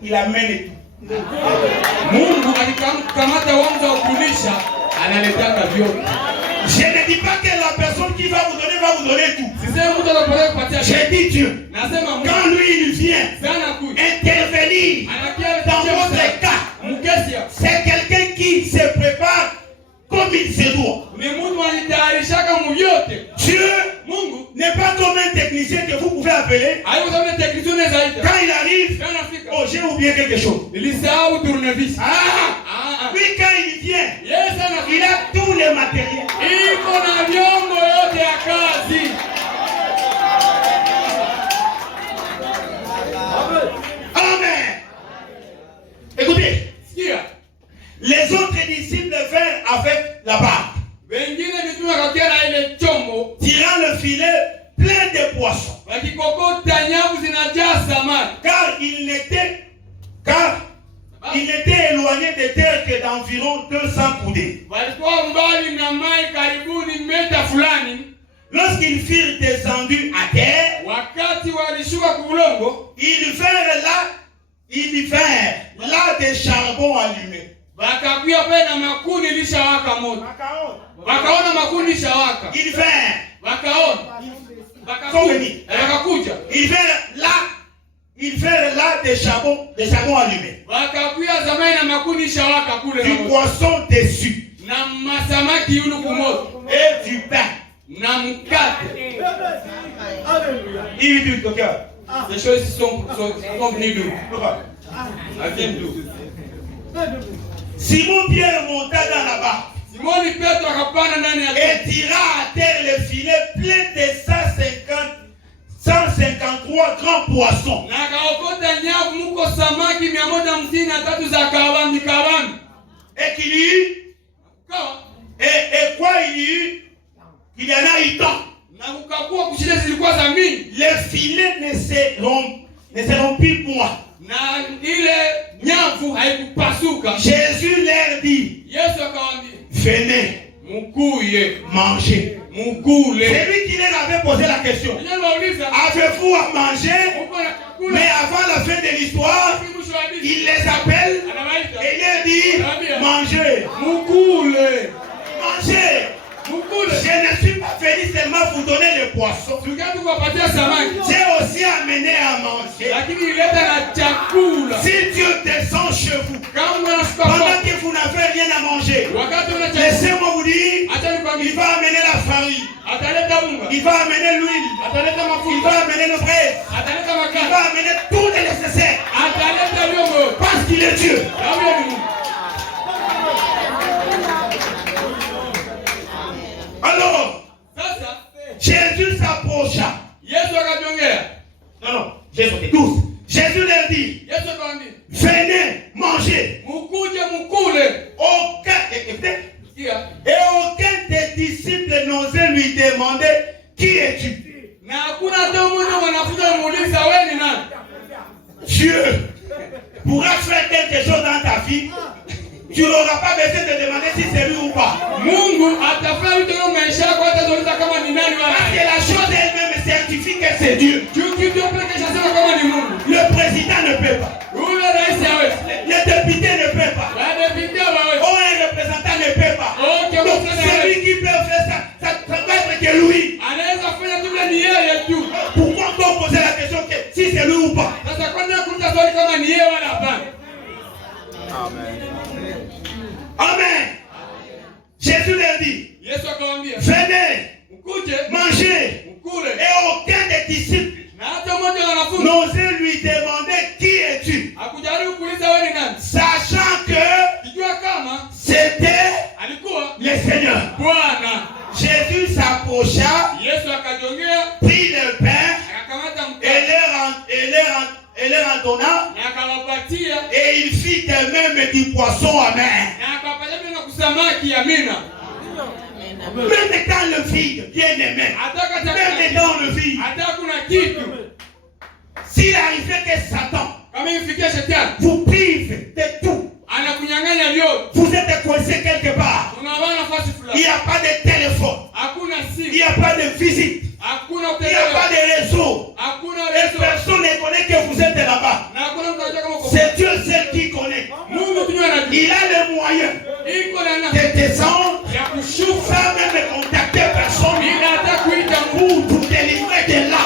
il amène tout. Mungu akikamata wamja ukulisha, analetaka vyote. Je ne dis pas que la personne qui va vous donner tout. Sisema mtu anapeleka kupatia. J'ai dit Dieu. Nasema Mungu Quand lui il vient sana kuja. intervenir Anakia dans votre cas, mkesi ya. c'est quelqu'un qui se prépare comme il se doit. Ni mtu anitayarishaka mu vyote. Dieu Mungu n'est pas comme un technicien que vous pouvez appeler. hayo kama technicien zaidi. Quand il arrive, Kana fika. oh j'ai oublié quelque chose. Nilisahau tournevis. Ah, lui quand il vient, Yes ana il a tous les matériels. iko na vyombo yote ya kazi. Amen. Écoutez, Sikia. les autres disciples vinrent avec la barque, Wengine mitume wakakia na ile chombo tirant le filet plein de poissons. Car il n'était éloigné des terres que d'environ 200 coudées. Lorsqu'ils furent descendus à terre, ils vinrent là des charbons allumés. Ils vinrent là des charbons allumés. Du poisson dessus. Et du pain. Il dit au cœur. Les choses sont venues d'où? Simon Pierre monta dans la barque et tira à terre le filet plein de 153 grands poissons. Et qu'il y eut, et quoi il y eut? Il y en a eu tant. Les filets ne se rompirent point. Jésus leur dit, venez, mangez. C'est lui qui leur avait posé la question. Avez-vous à manger? Mais avant la fin de l'histoire, il les appelle et il leur dit, mangez. Mangez. Je ne suis pas venu seulement vous donner le poisson. J'ai aussi amené à manger. Si Dieu descend chez vous, pendant que vous n'avez rien à manger, laissez-moi vous dire, il va amener la farine, il va amener l'huile, il va amener le fraises, il va amener tout le nécessaire. Parce qu'il est Dieu. Alors, Jésus s'approcha. Non, Jésus, 12. Jésus leur dit, venez manger. Aucun des disciples n'osait lui demander, qui es-tu? Dieu pourra faire quelque chose dans ta vie. Tu n'auras pas besoin de demander si c'est lui ou pas. Parce que la chose elle-même certifie que c'est Dieu. Le président ne peut pas. Le député ne peut pas. Un représentant ne peut pas. Donc celui qui peut faire ça doit être que lui. Pourquoi on doit poser la question que si c'est lui ou pas? Amen. Jésus leur dit, venez, mangez. Et aucun des disciples n'osait lui demander, qui es-tu? Sachant que c'était le Seigneur. Jésus s'approcha, prit le pain et leur en donna, et il fit de même du poisson amer. Même dans le vide, bien aimé, même dans le vide, s'il arrivait que Satan vous prive de tout, vous êtes coincé quelque part, il n'y a pas de téléphone, il n'y a pas de visite, il n'y a pas de réseau, et personne ne connaît que vous êtes là-bas. C'est Dieu seul qui connaît. Il a les moyens de descendre sans même contacter personne pour vous délivrer de là.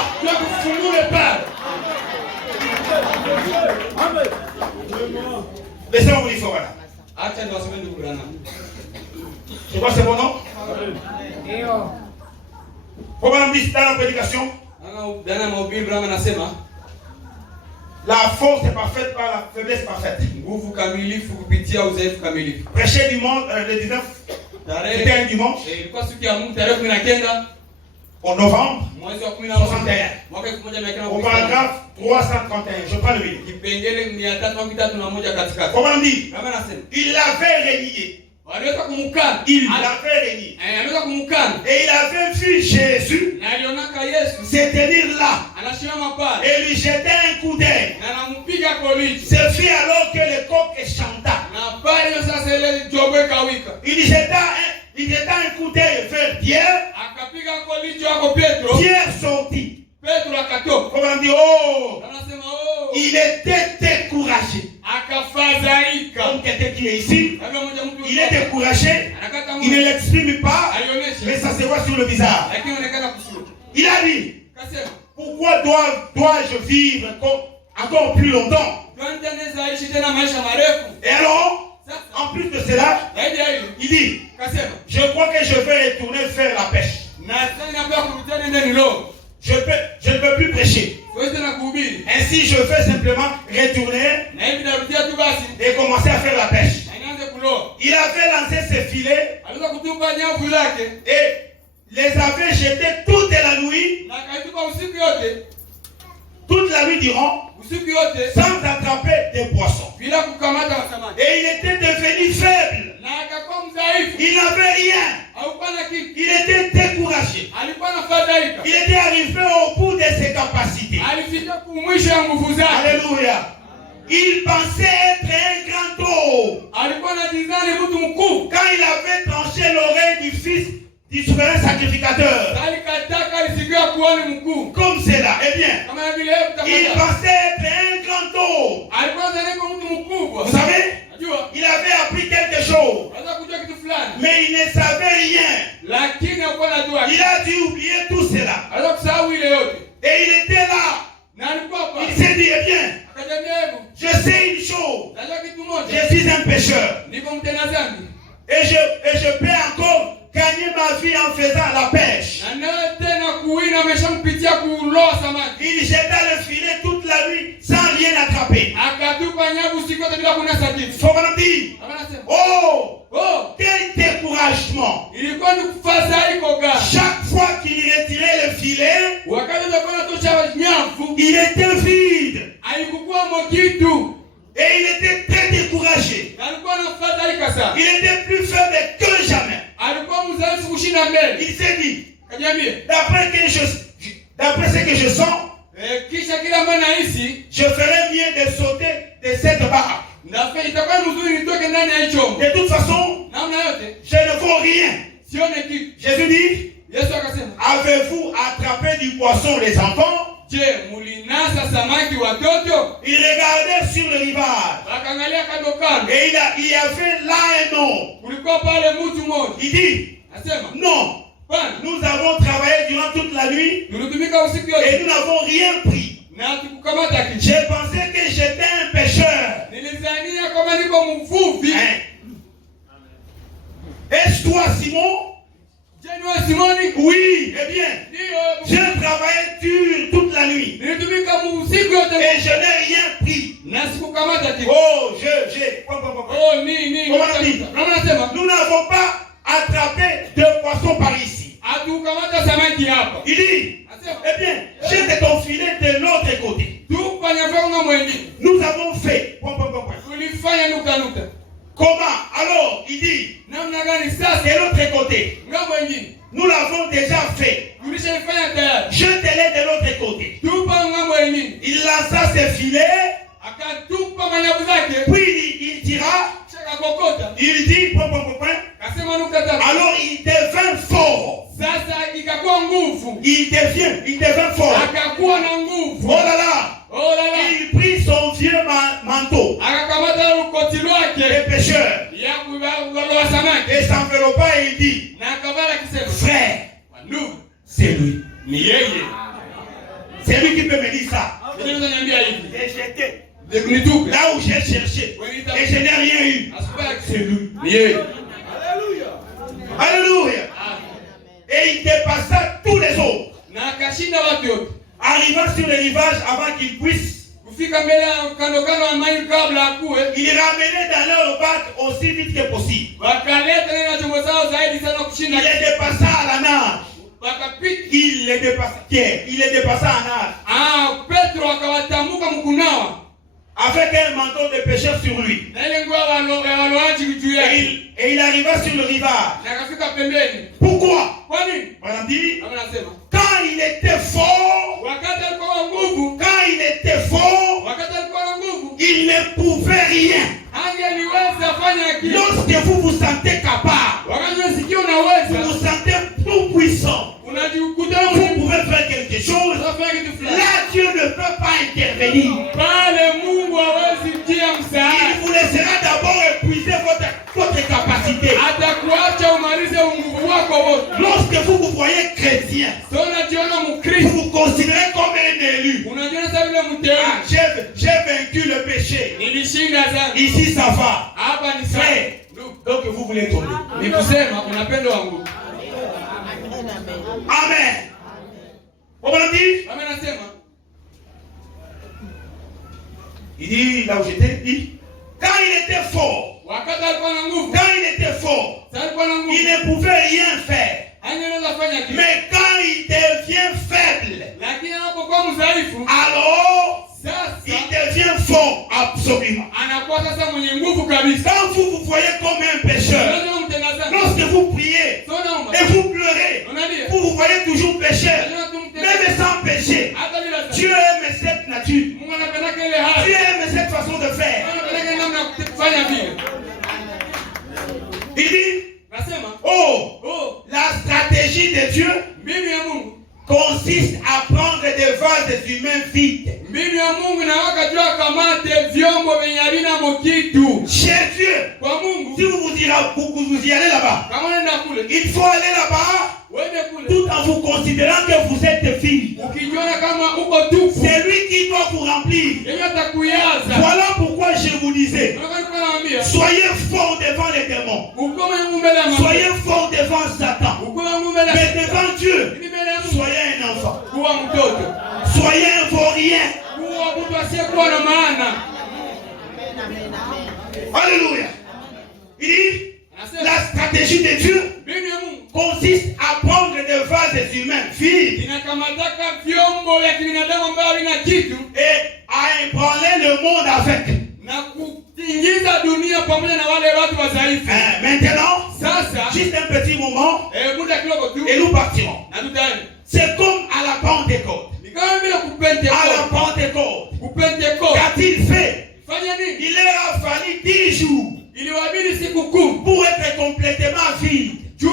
Laissez-moi vous dire voilà. C'est quoi c'est mon nom? Comment on dit dans la prédication? La force est parfaite par la faiblesse parfaite. Prêcher du monde le 19, c'était un dimanche. En novembre 61. Au paragraphe 331. Je prends le livre. Comment on dit? Il l'avait renié. Il l'avait renié. Et il avait vu Jésus se tenir là. et lui jetait un coup d'œil. Ce fut alors que le coq chanta. Il jeta un coup d'œil vers Pierre. Pierre sortit. Comme on dit, oh, il était découragé. Comme quelqu'un qui est ici, il est découragé. Il ne l'exprime pas, mais ça se voit sur le visage. Il a dit, pourquoi dois-je vivre encore plus longtemps? Et alors, en plus de cela, il dit, je crois que je vais retourner faire la pêche. Je ne peux plus prêcher. Ainsi, je vais simplement retourner et commencer à faire la pêche. Il avait lancé ses filets et les avait jetés toute la nuit durant, sans attraper des poissons. Et il était devenu faible. Il n'avait rien. Il était découragé. Il était arrivé au bout de ses capacités. Alléluia. Il pensait être un grand homme. Quand il avait tranché l'oreille du fils du souverain sacrificateur, comme c'est là, eh bien, il pensait être un grand homme. Vous savez, il avait appris quelque chose, mais il ne savait rien. Il a dû oublier tout cela. Et il était là. Il s'est dit, eh bien, je sais une chose. Je suis un pécheur. Et je peux encore gagner ma vie en faisant la pêche. Il jeta le filet toute la nuit sans rien attraper. Faut qu'on dise, oh, quel découragement. Chaque fois qu'il retirait le filet, il était vide. Et il était très découragé. Il était plus faible que jamais. Il s'est dit, d'après ce que je sens, je ferais mieux de sauter de cette baraque. De toute façon, je ne vaux rien. Jésus dit, avez-vous attrapé du poisson les enfants? Il regardait sur le rivage. Et il y avait là un homme. Il dit, non, nous avons travaillé durant toute la nuit et nous n'avons rien pris. J'ai pensé que j'étais un pécheur. Est-ce toi, Simon? Oui, eh bien, j'ai travaillé dur toute la nuit et je n'ai rien pris. Oh, nous n'avons pas attrapé de poisson par ici. Il dit, eh bien, jette ton filet de l'autre côté. Nous avons fait. Comment? Alors, il dit, de l'autre côté. Nous l'avons déjà fait. Jetez-les de l'autre côté. Il lança ses filets. Puis il tira. Il dit, alors il devint fort. Il devint fort. Oh là là. Il prit son vieux manteau de pécheur et s'enveloppa et il dit, frère, c'est lui. C'est lui qui peut me dire ça. J'ai jeté là où j'ai cherché et je n'ai rien eu. C'est lui. Alléluia. Et il dépassa tous les autres. Arrivant sur le rivage avant qu'ils puissent, il ramenait dans leur barque aussi vite que possible. Il les dépassa à la nage. Il les dépassa à nage. Avec un manteau de pécheur sur lui. Et il arriva sur le rivage. Pourquoi? On dit, quand il était fort, bénir. Il vous laissera d'abord épuiser votre capacité. Lorsque vous vous voyez chrétien, vous vous considérez comme un élu. J'ai vaincu le péché. Ici ça va. Donc vous voulez tomber. Amen. On va le dire. Il dit, là où j'étais, il dit, quand il était fort, il ne pouvait rien faire. Mais quand il devient faible, alors il devient fort absolument. Quand vous vous voyez comme un pécheur, lorsque vous priez et vous pleurez, vous vous voyez toujours pécheur, même sans péché. Dieu aime cette nature. Dieu aime cette façon de faire. Il dit, oh, la stratégie de Dieu consiste à prendre des vases humains vides. Chez Dieu, si vous y allez là-bas, il faut aller là-bas tout en vous considérant que vous êtes fille. C'est lui qui doit vous remplir. Voilà pourquoi je vous disais, soyez forts devant les démons, soyez forts devant Satan, mais devant Dieu, soyez un enfant, soyez un vaurien. Alléluia. Il dit, la stratégie de Dieu consiste à prendre des vases humains vides et à ébranler le monde avec. Maintenant, juste un petit moment et nous partirons. C'est comme à la Pentecôte. À la Pentecôte, qu'a-t-il fait? Il leur a fallu 10 jours pour être complètement vide. Quand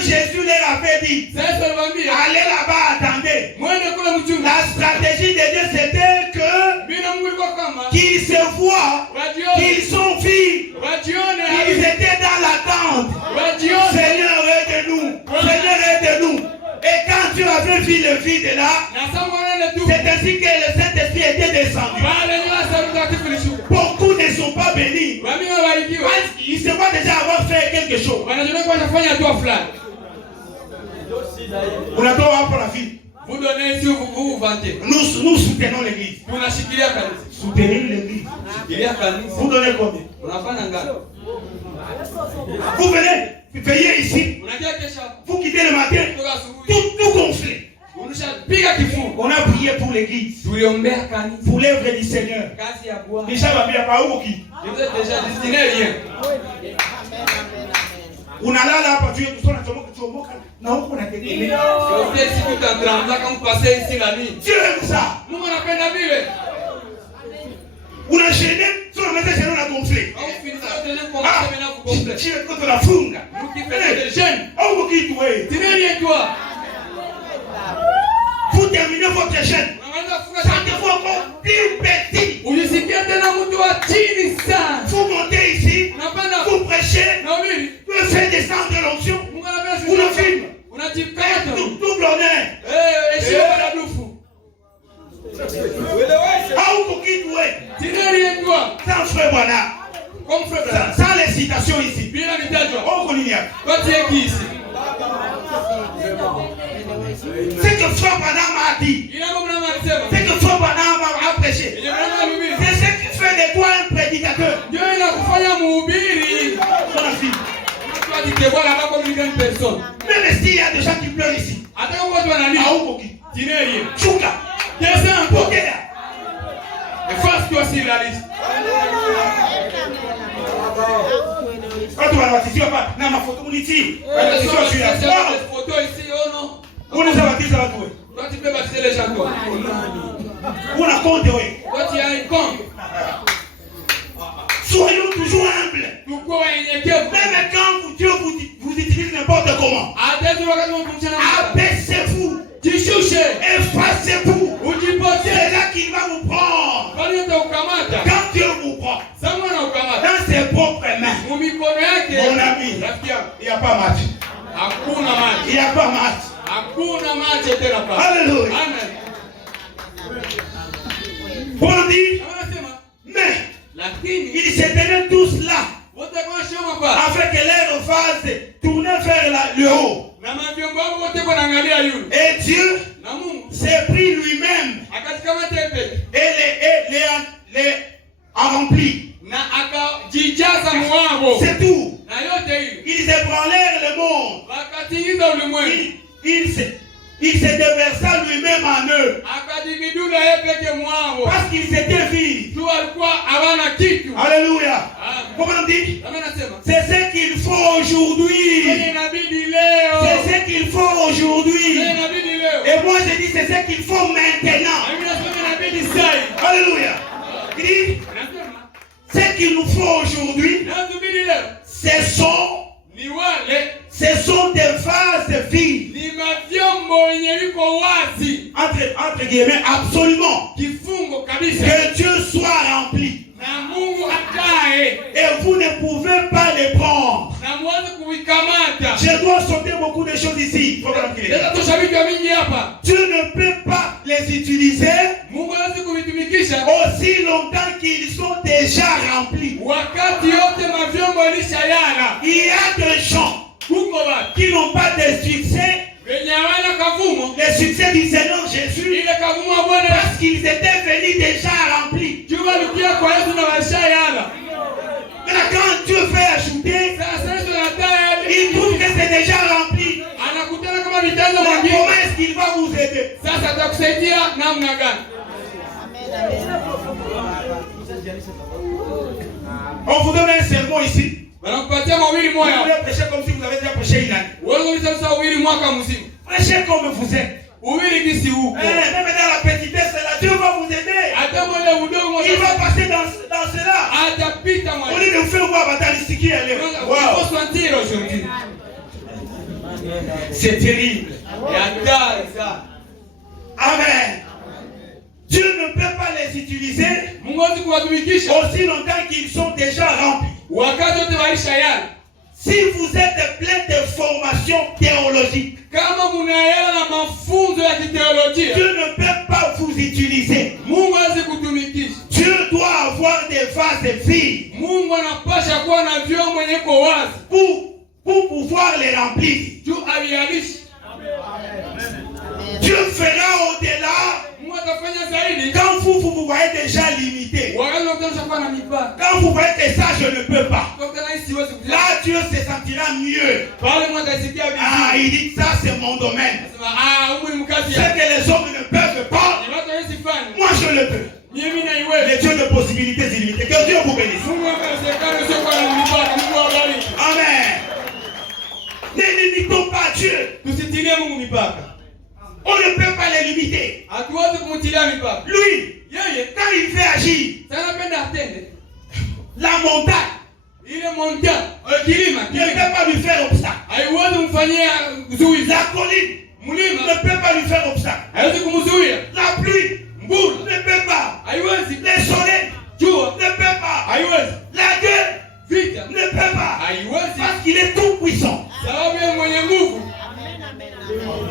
Jésus leur avait dit, allez là-bas, attendez. La stratégie de Dieu c'était qu'ils se voient, qu'ils sont vides, qu'ils étaient dans l'attente. Seigneur, aide-nous, Seigneur, aide-nous. Et quand Dieu avait vu le vide là, c'est ainsi que le Saint-Esprit était descendu. Beaucoup ne sont pas bénis. Ils se voient déjà avoir fait quelque chose. On a droit pour la vie. Vous donnez si vous vantez. Nous soutenons l'église. Soutenez l'église. Vous donnez combien? Vous venez veiller ici. Vous quittez le matin. Tout gonflé. On a prié pour l'église. Pour l'œuvre du Seigneur. Déjà, va bien par où qui? Vous êtes déjà destiné rien. On a là, parce que tout ça, non, on a été. Si tout en train quand vous passez ici la nuit. Dieu aime ça. Nous, on appelle la vie. On a gêné, sur le matin, on a gonflé. Tu es contre la funga. Nous qui faisons des jeunes. On vous quitte, oui. Tu n'es rien, toi. Vous terminez votre jeûne. Sentez-vous encore plus petit. Vous montez ici. Vous prêchez. Vous faites descendre l'onction. Vous le filmez. Double honneur. Ah, vous quitte, oui. Sans frère, voilà. Sans les citations ici. On connaît. C'est que Frère Branham a dit. C'est que Frère Branham a prêché. C'est ce qui fait de toi un prédicateur. Même s'il y a des gens qui pleurent ici. Chouka. Efface-toi sur la liste. Quand tu vas la baptiser, non, ma photo, on ici. Photo ici, oh non. On les a baptisés, ça va trouver. Toi, tu peux baptiser les gens, toi. On a compte, oui. Toi, tu as un compte. Soyons toujours humbles. Même quand Dieu vous utilise n'importe comment. Abaissez-vous. Effacez-vous. Il n'y a pas match. Il n'y a pas match. Alléluia. Paul dit, mais ils se tenaient tous là afin que leur face tournait vers le haut. Et Dieu s'est pris lui-même et les a remplis. C'est tout. Ils ébranlèrent le monde. Il se déversa lui-même en eux. Parce qu'ils étaient vides. Alléluia. Comment on dit? C'est ce qu'il faut aujourd'hui. C'est ce qu'il faut aujourd'hui. Et moi je dis c'est ce qu'il faut maintenant. Alléluia. Il dit, ce qu'il nous faut aujourd'hui, ce sont des vases vides. Entre guillemets, absolument. Que Dieu soit rempli. Et vous ne pouvez pas les prendre. Je dois sauter beaucoup de choses ici. Dieu ne peut pas les utiliser aussi longtemps qu'ils sont déjà remplis. Il y a des gens qui n'ont pas de succès. Le succès du Seigneur Jésus, parce qu'ils étaient venus déjà remplis. Maintenant, quand Dieu fait ajouter, il trouve que c'est déjà rempli. Comment est-ce qu'il va vous aider? On vous donne un sermon ici. Vous voulez prêcher comme si vous avez déjà prêché une année. Prêchez comme vous êtes. Même dans la petitesse, Dieu va vous aider. Il va passer dans cela. Au lieu de vous faire voir Batalisiki, c'est terrible. Amen. Dieu ne peut pas les utiliser aussi longtemps qu'ils sont déjà remplis. Si vous êtes plein de formations théologiques, Dieu ne peut pas vous utiliser. Dieu doit avoir des vases vides pour pouvoir les remplir. Dieu fera au-delà quand vous voyez déjà limité. Quand vous voyez que ça je ne peux pas, là Dieu se sentira mieux. Il dit ça c'est mon domaine. Ce que les hommes ne peuvent pas, moi je le peux. Les dieux de possibilités illimitées. Que Dieu vous bénisse. Amen. Ne limitons pas Dieu. On ne peut pas les limiter. Lui, quand il fait agir, la montagne, il ne peut pas lui faire obstacle. La colline ne peut pas lui faire obstacle. La pluie ne peut pas. Le soleil ne peut pas. La gueule ne peut pas. Parce qu'il est tout puissant.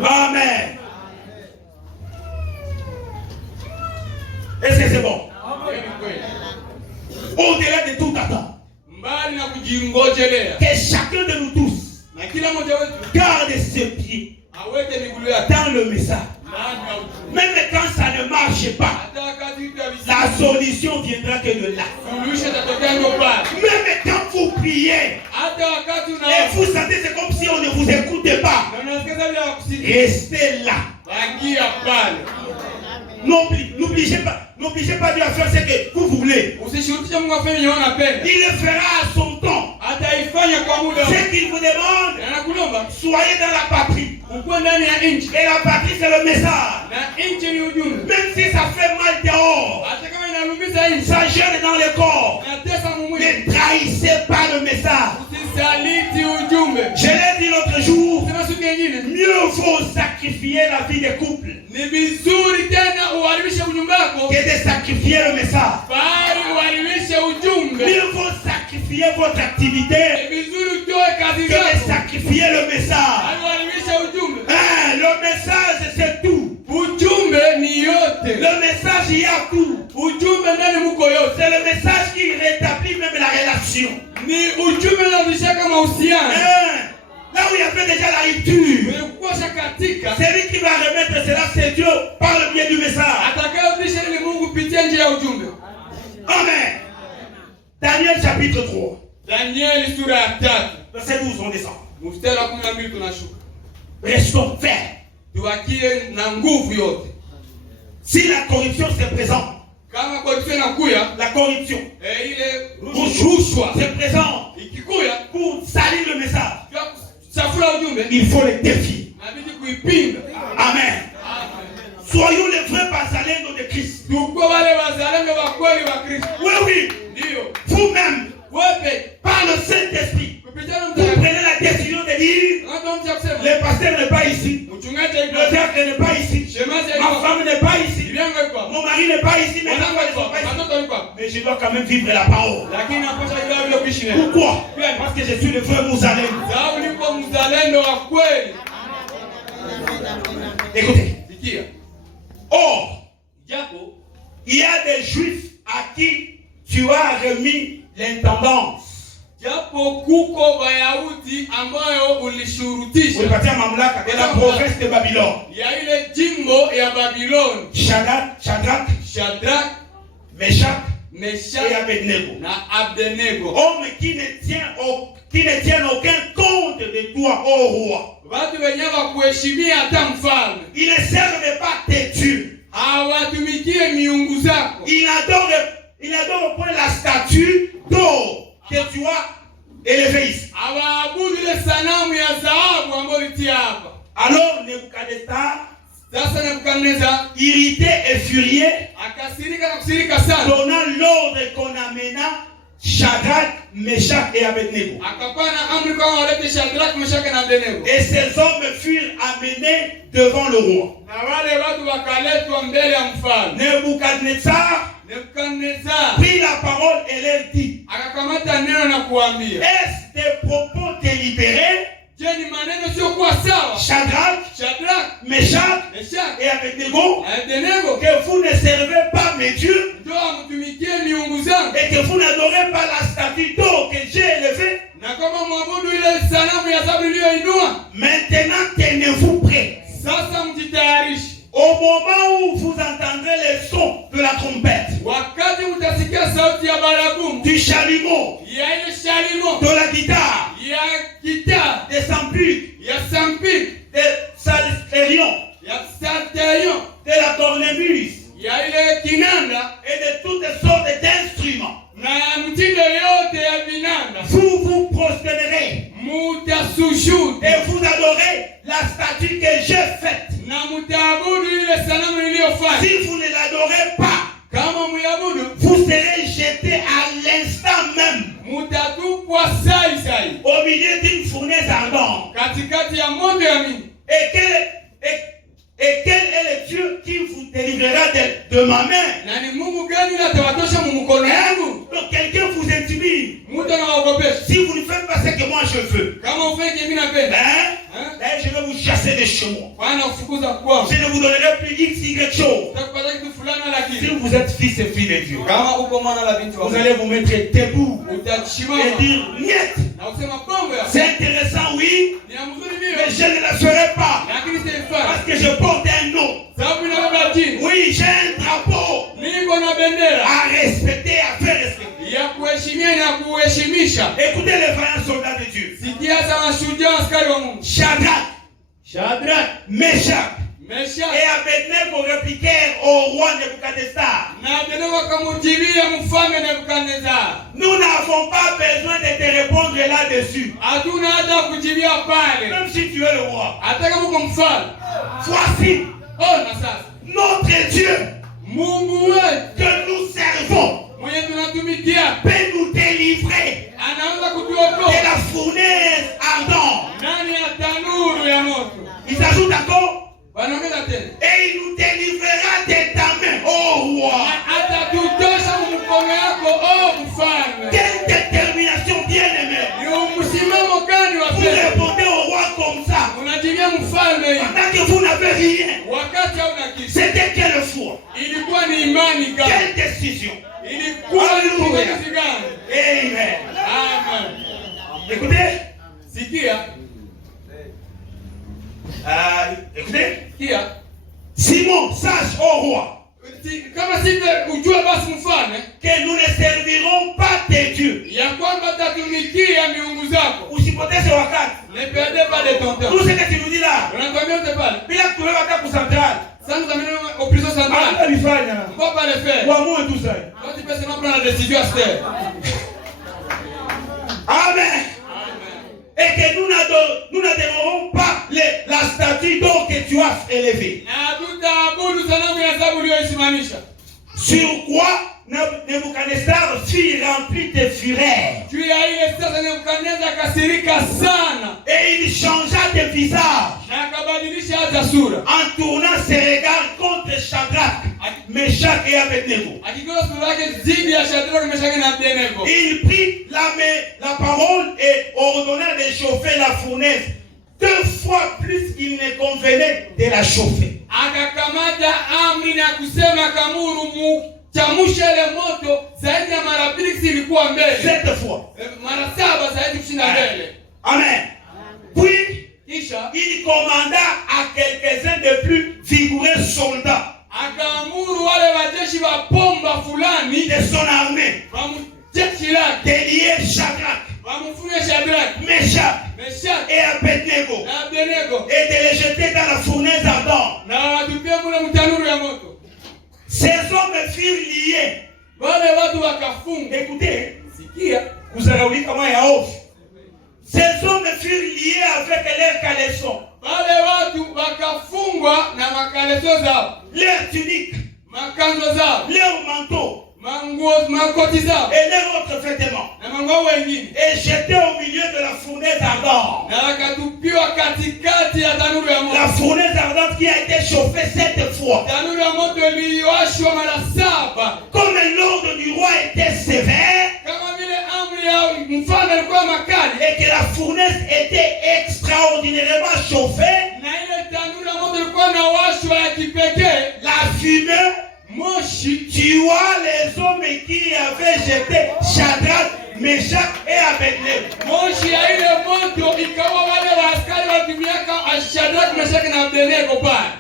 Amen. Est-ce que c'est bon? Au-delà de tout attente, que chacun de nous tous garde ses pieds dans le message. Même quand ça ne marche pas, la solution viendra que de là. Même quand vous priez et vous sentez c'est comme si on ne vous écoutait pas, restez là. N'obligez pas Dieu à faire ce que vous voulez. Il le fera à son temps. Ce qu'il vous demande, soyez dans la patrie. Et la patrie c'est le message. Même si ça fait mal dehors, ça gêne dans le corps, ne trahissez pas le message. Je l'ai dit l'autre jour, mieux vaut sacrifier la vie des couples que de sacrifier le message. Mieux vaut sacrifier sacrifier votre activité que de sacrifier le message. Le message, c'est tout. Le message, il y a tout. C'est le message qui rétablit même la relation. Là où il y avait déjà la rupture, celui qui va remettre cela, c'est Dieu par le biais du message. Amen. Daniel chapitre 3. Verset 12, on descend. Restons fermes. Si la corruption se présente, la corruption se présente pour salir le message, il faut les défier. Amen. Soyons les vrais Bazalendo de Christ. Oui, oui. Vous-même, par le Saint-Esprit, vous prenez la décision de dire le pasteur n'est pas ici, le diacre n'est pas ici, ma femme n'est pas ici, mon mari n'est pas ici, mes enfants ne sont pas ici. Mais je dois quand même vivre la parole. Pourquoi? Parce que je suis le vrai Mouzalendo. Écoutez. Or, il y a des Juifs à qui tu as remis l'intendance. Ulipatia mamlaka de la province de Babylone. Shadrach, Meshach et Abednego. Hommes qui ne tiennent aucun compte de toi, ô roi. Ils ne servent pas tes dieux. Ils adorent au point la statue d'or que tu as élevée ici. Alors Nebuchadnezzar, irrité et furieux, donna l'ordre qu'on amena Shadrach, Meshach et Abednego. Et ces hommes furent amenés devant le roi. Nebuchadnezzar prit la parole et leur dit: est-ce des propos délibérés? Shadrach, Meshach et Abednego, que vous ne servez pas mes dieux et que vous n'adorez pas la statue d'or que j'ai élevée. Maintenant tenez-vous prêts. Au moment où vous entendrez les sons de la trompette, du chalumeau, de la guitare, des sambucs, des saltérions, de la cornemuse et de toutes sortes d'instruments. Vous vous prosternerez et vous adorez la statue que j'ai faite. Si vous ne l'adorez pas, vous serez jeté à l'instant même au milieu d'une fournaise ardente. Et quel est le Dieu qui vous délivrera de ma main? Donc quelqu'un vous intimide. Si vous ne faites pas ce que moi je veux, je vais vous chasser de chez moi. Je ne vous donnerai plus X, Y chose. Si vous êtes fils et filles de Dieu, vous allez vous mettre debout et dire: niet. C'est intéressant, oui, mais je ne la ferai pas parce que je porte un nom. Oui, j'ai un drapeau à respecter, à faire respecter. Écoutez les vaillants soldats de Dieu. Shadrach, Meshach et Abednego répliquèrent au roi Nebuchadnezzar: nous n'avons pas besoin de te répondre là-dessus. Même si tu es le roi. Voici notre Dieu que nous servons peut nous délivrer de la fournaise ardente. Ils ajoutent encore: et il nous délivrera de ta main, ô roi. Quelle détermination Quelle décision? Alléluia. Amen. Amen. Écoutez. Sikia. Écoutez. Sikia. Simon, sache, ô roi, Kama sivyo ujue basi mfalme que nous ne servirons pas tes dieux. ya kwamba tatumikia miungu zako. Usipoteze wakati. Ne perdez pas de ton temps. Tout ce que tu nous dis là. Unakwambia utapale. Bila kutolewa hata kusantrali. Sasa tutamini au prison centrale. Hata nifanya. Faut pas le faire. Kuamua tu sasa. Quand tu peux seulement prendre la décision à se faire. Amen. Et que nous n'adorerons pas la statue d'or que tu as élevée. Sur quoi Nebuchadnezzar fut rempli de fureur. Et il changea de visage en tournant ses regards contre Shadrach, Meshach et Abednego. Il prit la parole et ordonna de chauffer la fournaise 2 fois plus qu'il ne convenait de la chauffer. Akakamata amri na kusema kamuru chamusha ile moto zaidi ya mara 2 zilikuwa mbele. 7 fois. Mara 7 zaidi kushinda mbele. Amen. Puis kisha il commanda à quelques-uns de plus vigoureux soldats. Akaamuru wale wajeshi wa pomba fulani de son armée. Jeshi lake. De lier Shadrach. Wamufunge Shadrach, Meshach et Abednego. Et de les jeter dans la fournaise ardente. Ces hommes furent liés. Écoutez, vous allez ouvrir comment il y a off. Ces hommes furent liés avec leurs caleçons. Leurs tuniques. Leurs manteaux. Et leurs autres vêtements. Et jetés au milieu de la fournaise ardente. La fournaise ardente qui a été chauffée 7 fois. Comme l'ordre du roi était sévère. Et que la fournaise était extraordinairement chauffée. La fumée tua les hommes qui avaient jeté Shadrach, Meshach et Abednego.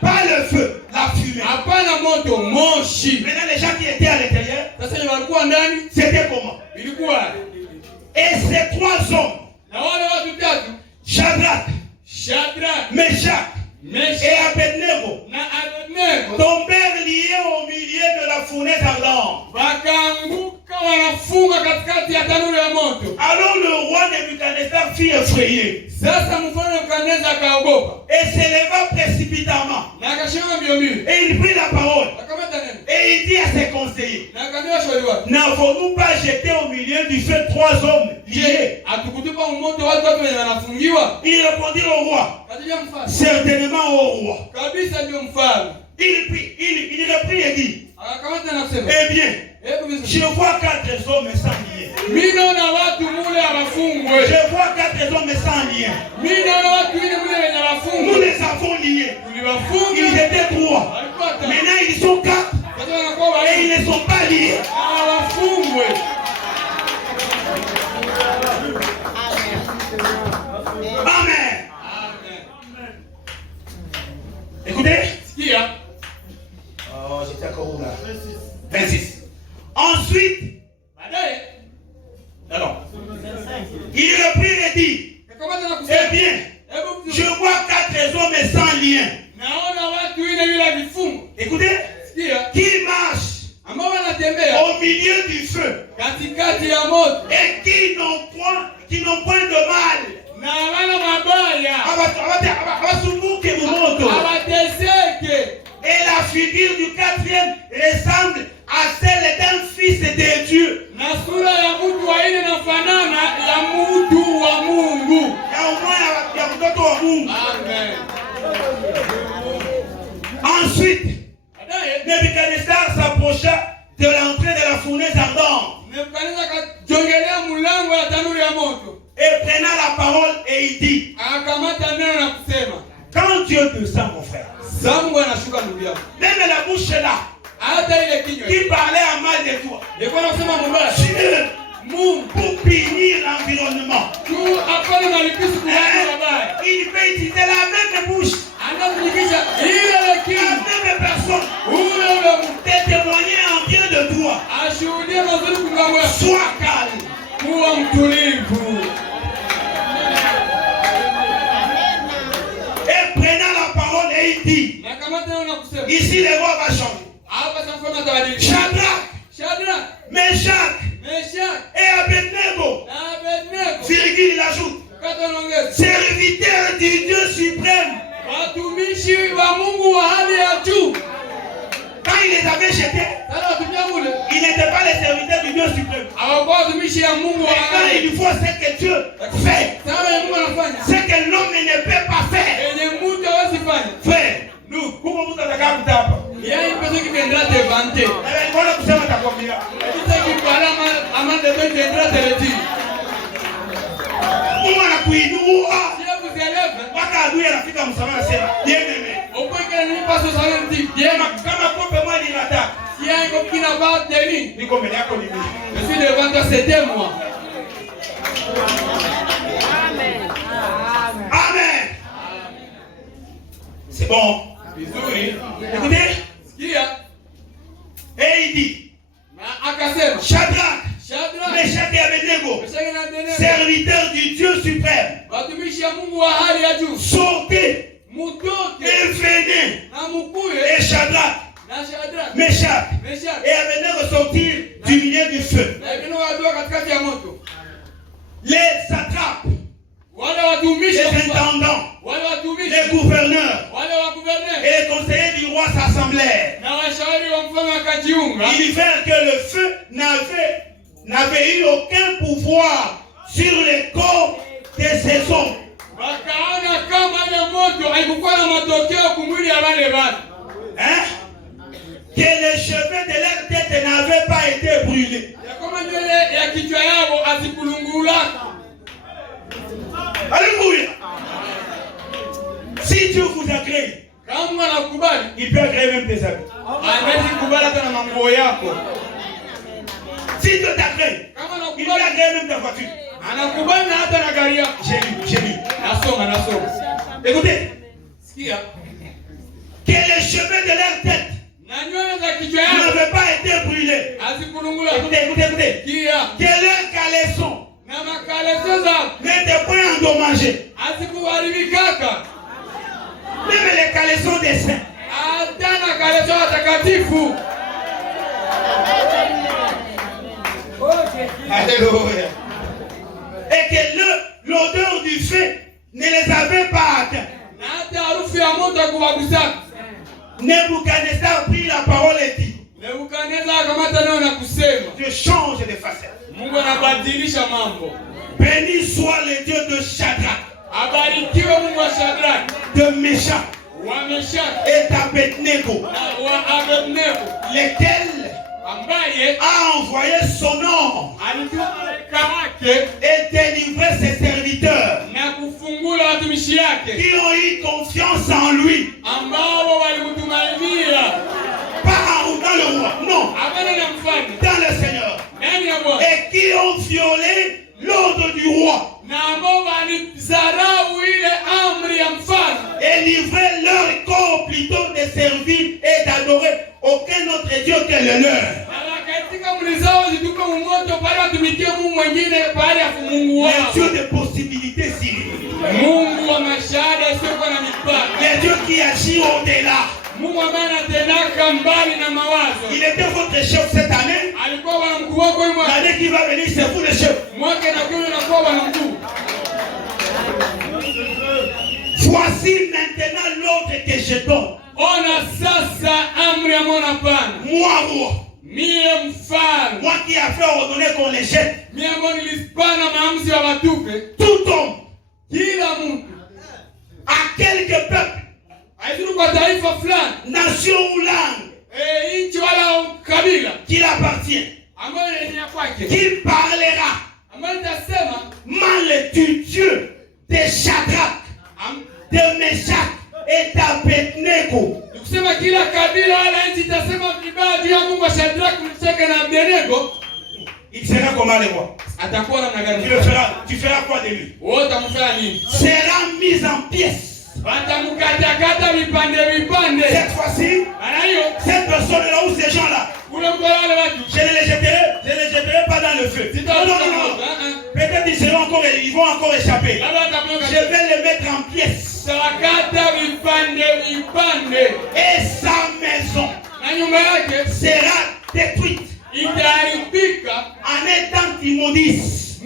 Pas le feu, la fumée. Maintenant les gens qui étaient à l'intérieur, c'était comment? Et ces 3 hommes, Shadrach, Meshach et Abednego, tombèrent liés au milieu de la fournaise ardente. Alors le roi Nebuchadnezzar fut effrayé et s'éleva précipitamment. Et il prit la parole et il dit à ses conseillers: n'avons-nous pas jeté au milieu du feu 3 hommes liés? Il répondit au roi: certainement au roi. Il reprit et dit: eh bien, je vois 4 hommes sans lien. Je vois 4 hommes sans lien. Nous les avons liés. Ils étaient 3. Maintenant ils sont 4. Et ils ne sont pas liés. Amen. Écoutez. Oh, j'étais encore où là? 26. Ensuite, alors, il reprit et dit: eh bien, je vois 4 hommes sans lien. Écoutez, qui marchent au milieu du feu et qui n'ont point de mal. Et la figure du 4e ressemble à celle d'un fils de Dieu. Ensuite, Nebuchadnezzar s'approcha de l'entrée de la fournaise ardente. Et prenant la parole et il dit: quand Dieu descend, mon frère, même la bouche est là. qui parlait à mal de toi. Dieu, pour punir l'environnement. Il peut utiliser la même bouche, la même personne, de témoigner en bien de toi. Sois calme. Et prenant la parole et il dit, ici les voix va changer. Shadrach, Meshach et Abednego, virgule, il ajoute, serviteur du Dieu suprême. Quand il les avait jetés, il n'était pas les serviteurs du Dieu suprême. Mais quand il faut ce que Dieu fait, ce que l'homme ne peut pas faire. Frère, nous, comment vous avez gardé ça? Il y a une personne qui viendra te vanter. Voilà, vous savez combien. Je suis devant toi, c'était moi. Amen. C'est bon. Écoutez. Et il dit, Shadrach, Meshach et Abednego, serviteurs du Dieu suprême, sortez et venez. Et Shadrach, Meshach et Abednego sortirent du milieu du feu. Les satrapes, les intendants, les gouverneurs et les conseillers du roi s'assemblèrent. Ils virent que le feu n'avait eu aucun pouvoir sur les corps de ces hommes. Hein? Que les cheveux de leur tête n'avaient pas été brûlés. Alléluia. Si Dieu vous a créé, il peut créer même tes habits. Si Dieu t'a créé, il peut créer même ta voiture. J'ai lu. Écoutez. Que les cheveux de leur tête n'avaient pas été brûlés. Écoutez. Que leurs caleçons n'étaient point endommagés. Même les caleçons des saints. Alléluia. Et que l'odeur du feu ne les avait pas atteints. Nebuchadnezzar prit la parole et dit, je change de facette. Béni soit le Dieu de Shadrach, de Meshach et d'Abednego, lequel a envoyé son nom et délivré ses serviteurs qui ont eu confiance en lui. Pas dans le roi, non, dans le Seigneur, et qui ont violé l'ordre du roi et livré leur corps plutôt de servir et d'adorer aucun autre Dieu que le leur. Les dieux de possibilités illimitées. Les dieux qui agissent au-delà. Il était votre chef cette année. L'année qui va venir, c'est vous le chef. Voici maintenant l'ordre que je donne. Moi qui a fait ordonner qu'on les jette. Tout homme à quelque peuple, nation ou langue qu'il appartient, qu'il parlera mal du Dieu de Shadrach, de Meshach et d'Abednego kusema kila kabila wala nchi itasema vibaya juu ya Mungu wa Shadraka, Meshaki na Abednego, il sera comment les rois? atakuwa namna gani? Tu feras quoi de lui? Wewe utamfanya nini? Sera mise en pièces. Watamkatakata vipande vipande. Cette fois-ci, cette personne-là ou ces gens-là, je ne les jetterai pas dans le feu. Non. Peut-être ils vont encore échapper. Je vais les mettre en pièces. Et sa maison sera détruite en étant immondice.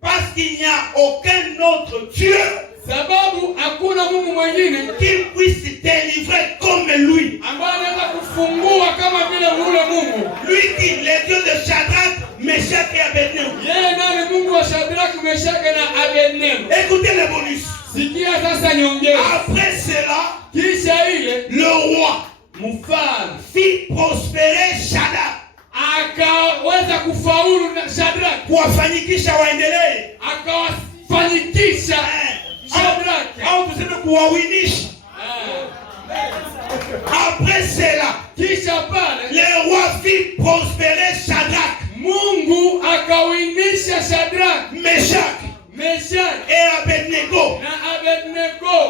Parce qu'il n'y a aucun autre Dieu sababu hakuna Mungu mwingine qui puisse délivrer comme lui. Ambaye anaweza kufungua kama vile yule Mungu. Lui qui le Dieu de Shadrach, Meshach et Abednego. Yeye nani Mungu wa Shadrach, Meshach na Abednego. Écoutez le bonus. Sikia sasa nyongeza. Après cela, kisha ile le roi mfalme fit prospérer Shadrach. Akaweza kufaulu na Shadrach. Kuwafanikisha waendelee. Akawafanikisha Shadrach. Au tuseme kuwawinisha. Après cela, kisha pale le roi fit prospérer Shadrach. Mungu akawinisha Shadrach, Meshach et Abednego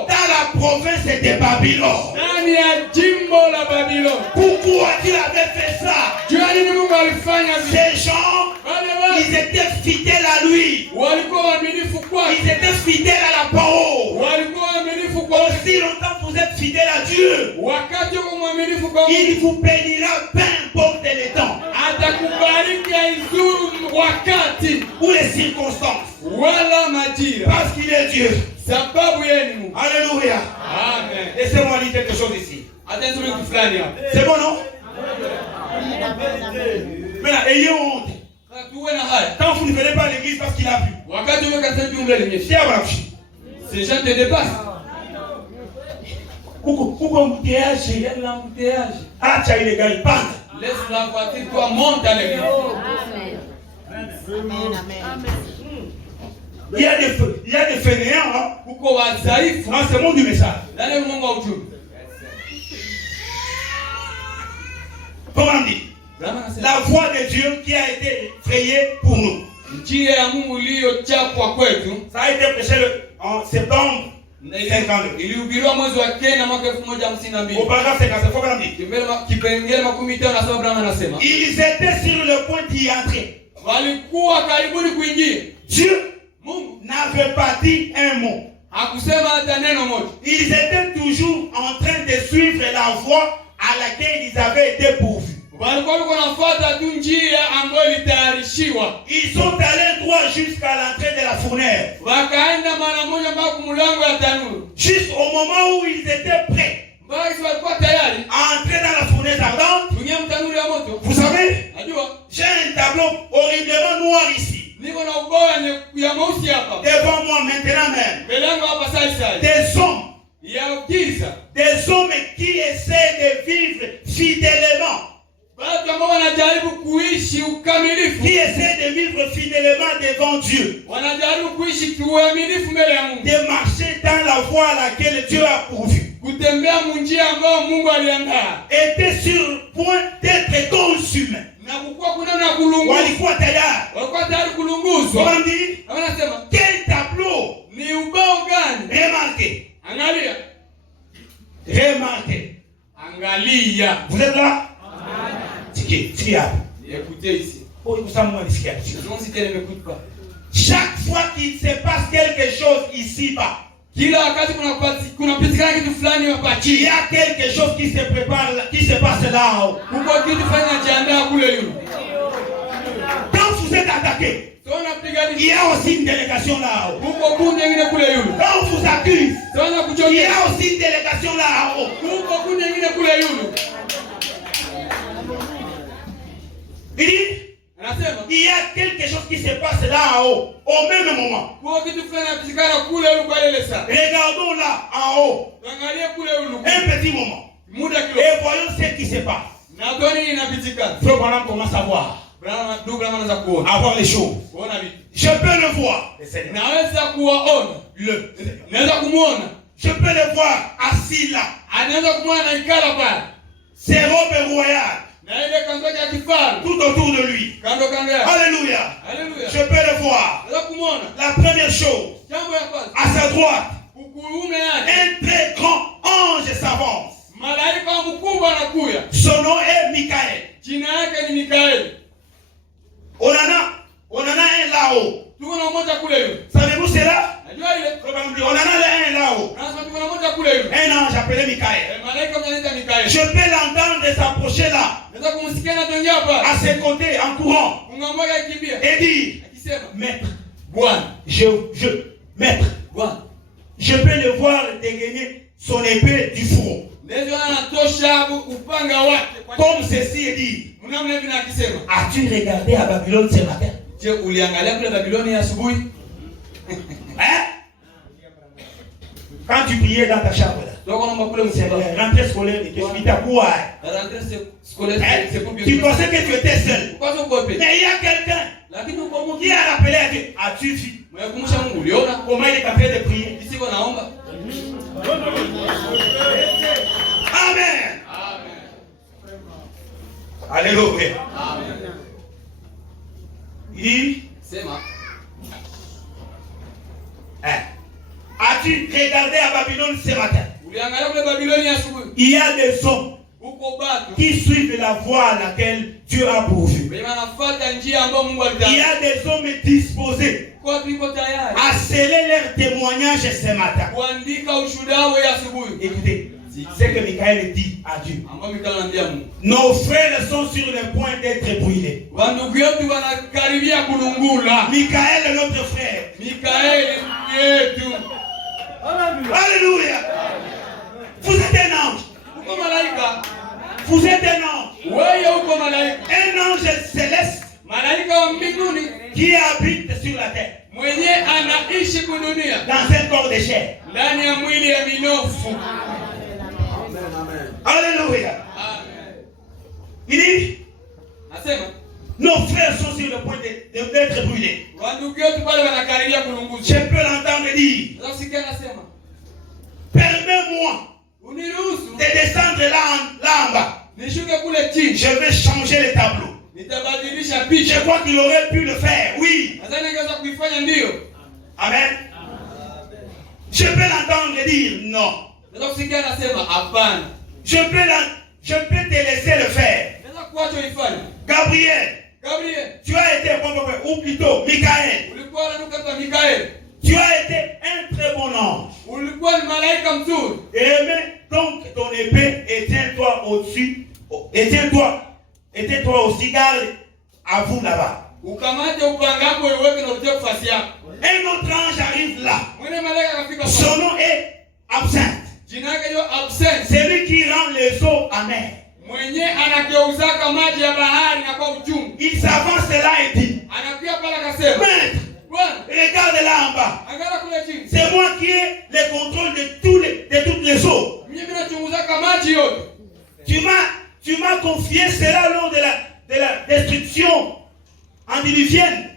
dans la province de Babylone. Ndani ya jimbo la Babylone. Pourquoi Dieu avait fait ça? Ces gens, ils étaient fidèles à lui. Ils étaient fidèles à la parole. Aussi longtemps vous êtes fidèles à Dieu, il vous bénira peu importe les temps ou les circonstances. Parce qu'il est Dieu. Alléluia. Amen. Laissez-moi lire quelque chose ici. C'est bon, non? Maintenant, ayez honte. Quand vous ne venez pas à l'église parce qu'il a plu. Ces gens te dépassent. Laisse la voiture, toi monte à l'église. Il y a des fainéants dans ce monde du message. Comment dire? La voix de Dieu qui a été frayée pour nous. Ça a été prêché en septembre 52. Au paragraphe 57, ils étaient sur le point d'y entrer. Dieu n'avait pas dit un mot. Ils étaient toujours en train de suivre la voie à laquelle ils avaient été pourvus. Ils sont allés droit jusqu'à l'entrée de la fournaise. Juste au moment où ils étaient prêts à entrer dans la fournaise ardente. Vous savez, j'ai un tableau horriblement noir ici. Devant moi maintenant même. Des hommes qui essaient de vivre fidèlement. Qui essaient de vivre fidèlement devant Dieu. De marcher dans la voie à laquelle Dieu a pourvu. Était sur le point d'être consumé. Walikuwa tayari. Comment dire? Quel tableau? Remarquez. Remarquez. Vous êtes là? Écoutez ici. Chaque fois qu'il se passe quelque chose ici-bas, il y a quelque chose qui se prépare, qui se passe là-haut. Quand vous êtes attaqué, il y a aussi une délégation là-haut. Quand on vous accuse, il y a aussi une délégation là-haut. Il y a quelque chose qui se passe là-haut au même moment. Regardons là en haut un petit moment et voyons ce qui se passe. Frère Branham commence à voir les choses. Je peux le voir. Je peux le voir assis là. Ses robes royales. Tout autour de lui. Alléluia. Je peux le voir. La première chose, à sa droite, un très grand ange s'avance. Son nom est Michael. On en a un là-haut. Savez-vous cela? On en a un là-haut. Un ange appelé Michael. Je peux l'entendre s'approcher là. À ses côtés, en courant. Et dire, maître, maître, je peux le voir dégainer son épée du fourreau. Comme ceci est dit. As-tu regardé à Babylone ce matin? Hein? Quand tu priais dans ta chambre là, rentrée scolaire, tu pensais que tu étais seul. Mais il y a quelqu'un qui a rappelé à Dieu. As-tu vu comment il est capable de prier? Amen. Alléluia. As-tu regardé à Babylone ce matin? Il y a des hommes qui suivent la voie à laquelle Dieu a pourvu. Il y a des hommes disposés à sceller leur témoignage ce matin. Écoutez, c'est que Michael dit à Dieu. Nos frères sont sur le point d'être brûlés. Michael est notre frère. Alléluia. Vous êtes un ange. Vous êtes un ange. Un ange céleste qui habite sur la terre. Dans un corps de chair. Alléluia. Il dit, nos frères sont sur le point d'être brûlés. Je peux l'entendre dire, permets-moi de descendre là en bas. Je vais changer les tableaux. Je crois qu'il aurait pu le faire, oui. Amen. Je peux l'entendre dire non. Je peux te laisser le faire. Gabriel, tu as été bon, ou plutôt Michael. Tu as été un très bon ange. Et donc ton épée, éteins-toi au-dessus. Éteins-toi au cigare à vous là-bas. Un autre ange arrive là. Son nom est Absinthe. C'est lui qui rend les eaux amères. Il s'avance là et dit, maître, regarde là en bas. C'est moi qui ai le contrôle de toutes les eaux. Tu m'as confié cela lors de la destruction antidiluvienne.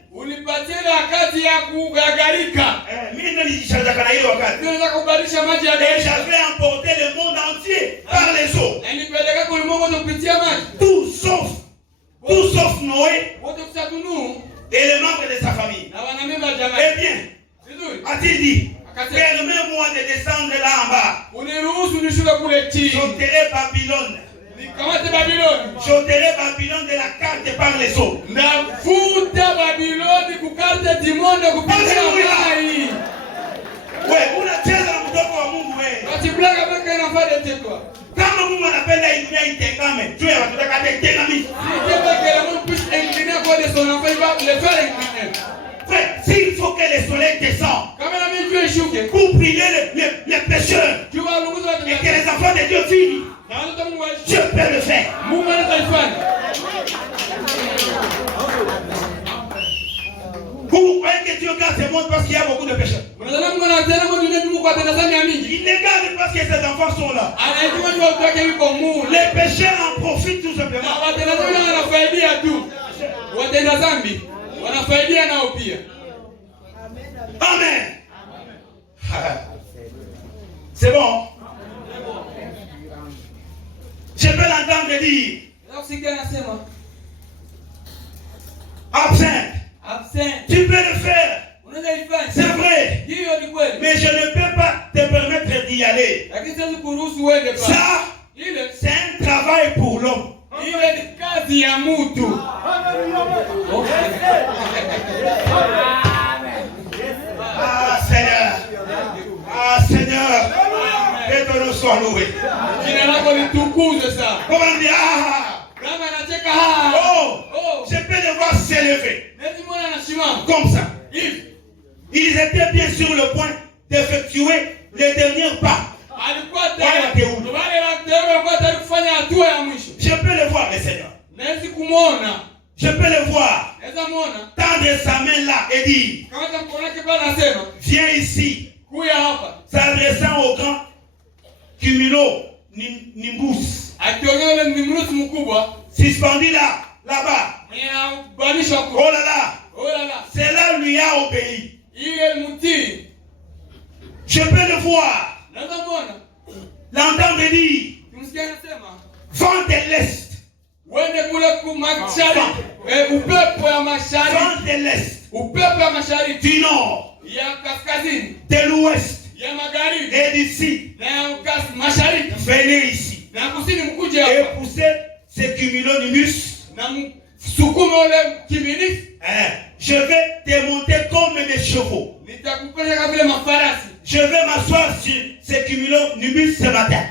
J'avais emporté le monde entier par les eaux. Tout sauf Noé et les membres de sa famille. Eh bien, a-t-il dit, permets-moi de descendre là en bas. J'ôterai Babylone. J'ôterai Babylone de la carte par les eaux. Ouais, unacheza na mtoto wa Mungu wewe. Kama Mungu anapenda hii dunia itengame, juu ya watu wataka itengame. Frère, s'il faut que le soleil descende pour briller les pécheurs et que les enfants de Dieu finissent, je peux le faire. Vous croyez que Dieu garde ce monde parce qu'il y a beaucoup de pécheurs? Il les garde parce que ses enfants sont là. Les pécheurs en profitent tout simplement. Amen. C'est bon? Je peux l'entendre dire absinthe. Tu peux le faire. C'est vrai. Mais je ne peux pas te permettre d'y aller. Ça, c'est un travail pour l'homme. Ah Seigneur. Ah Seigneur. Et que nous soyons loués. Comment dire? Je peux les voir s'élever. Comme ça. Ils étaient bien sur le point d'effectuer les derniers pas. Je peux le voir, le Seigneur. Je peux le voir tendre sa main là et dire, viens ici, s'adressant au grand cumulonimbus, suspendu là, là-bas. Oh là là, c'est là où lui a obéi. Je peux le voir, l'entendre dire, vent de l'Est. Vent de l'Est, du Nord, de l'Ouest et du Sud. Venez ici et poussez ces cumulonimbus. Je vais te monter comme des chevaux. Je vais m'asseoir sur ces cumulonimbus ce matin.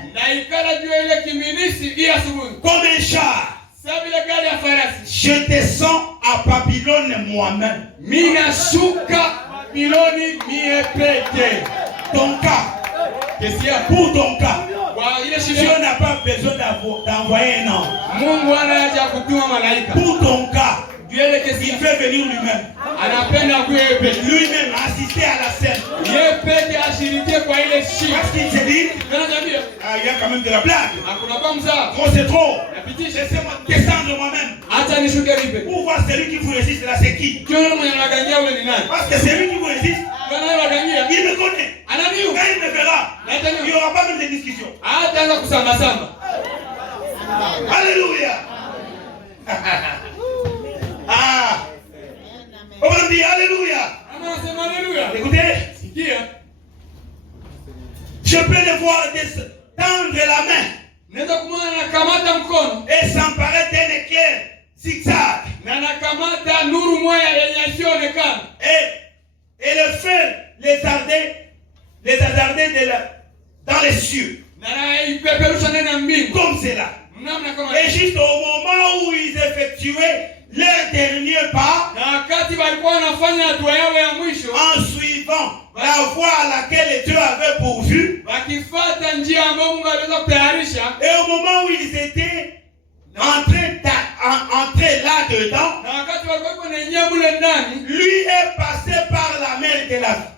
Comme un char. Je descends à Babylone moi-même. Ton cas. Pour ton cas. Dieu n'a pas besoin d'envoyer un ange. Pour ton cas. Il fait venir lui-même. Lui-même assister à la scène. Parce qu'il s'est dit, il y a quand même de la blague. Trop c'est trop. Laissez-moi descendre moi-même. Pour voir celui qui vous résiste là, c'est qui? Parce que celui qui vous résiste, il me connaît. Quand il me verra, il n'y aura pas même de discussion. Alléluia. Ah, on dit alléluia. Écoutez, je peux le voir tendre la main et s'emparer d'un éclair zigzag et le feu les hasarder dans les cieux comme c'est là. Et juste au moment où ils effectuaient leur dernier pas, en suivant la voie à laquelle Dieu avait pourvu, et au moment où ils étaient entrés là-dedans, lui est passé par la mer de la vie.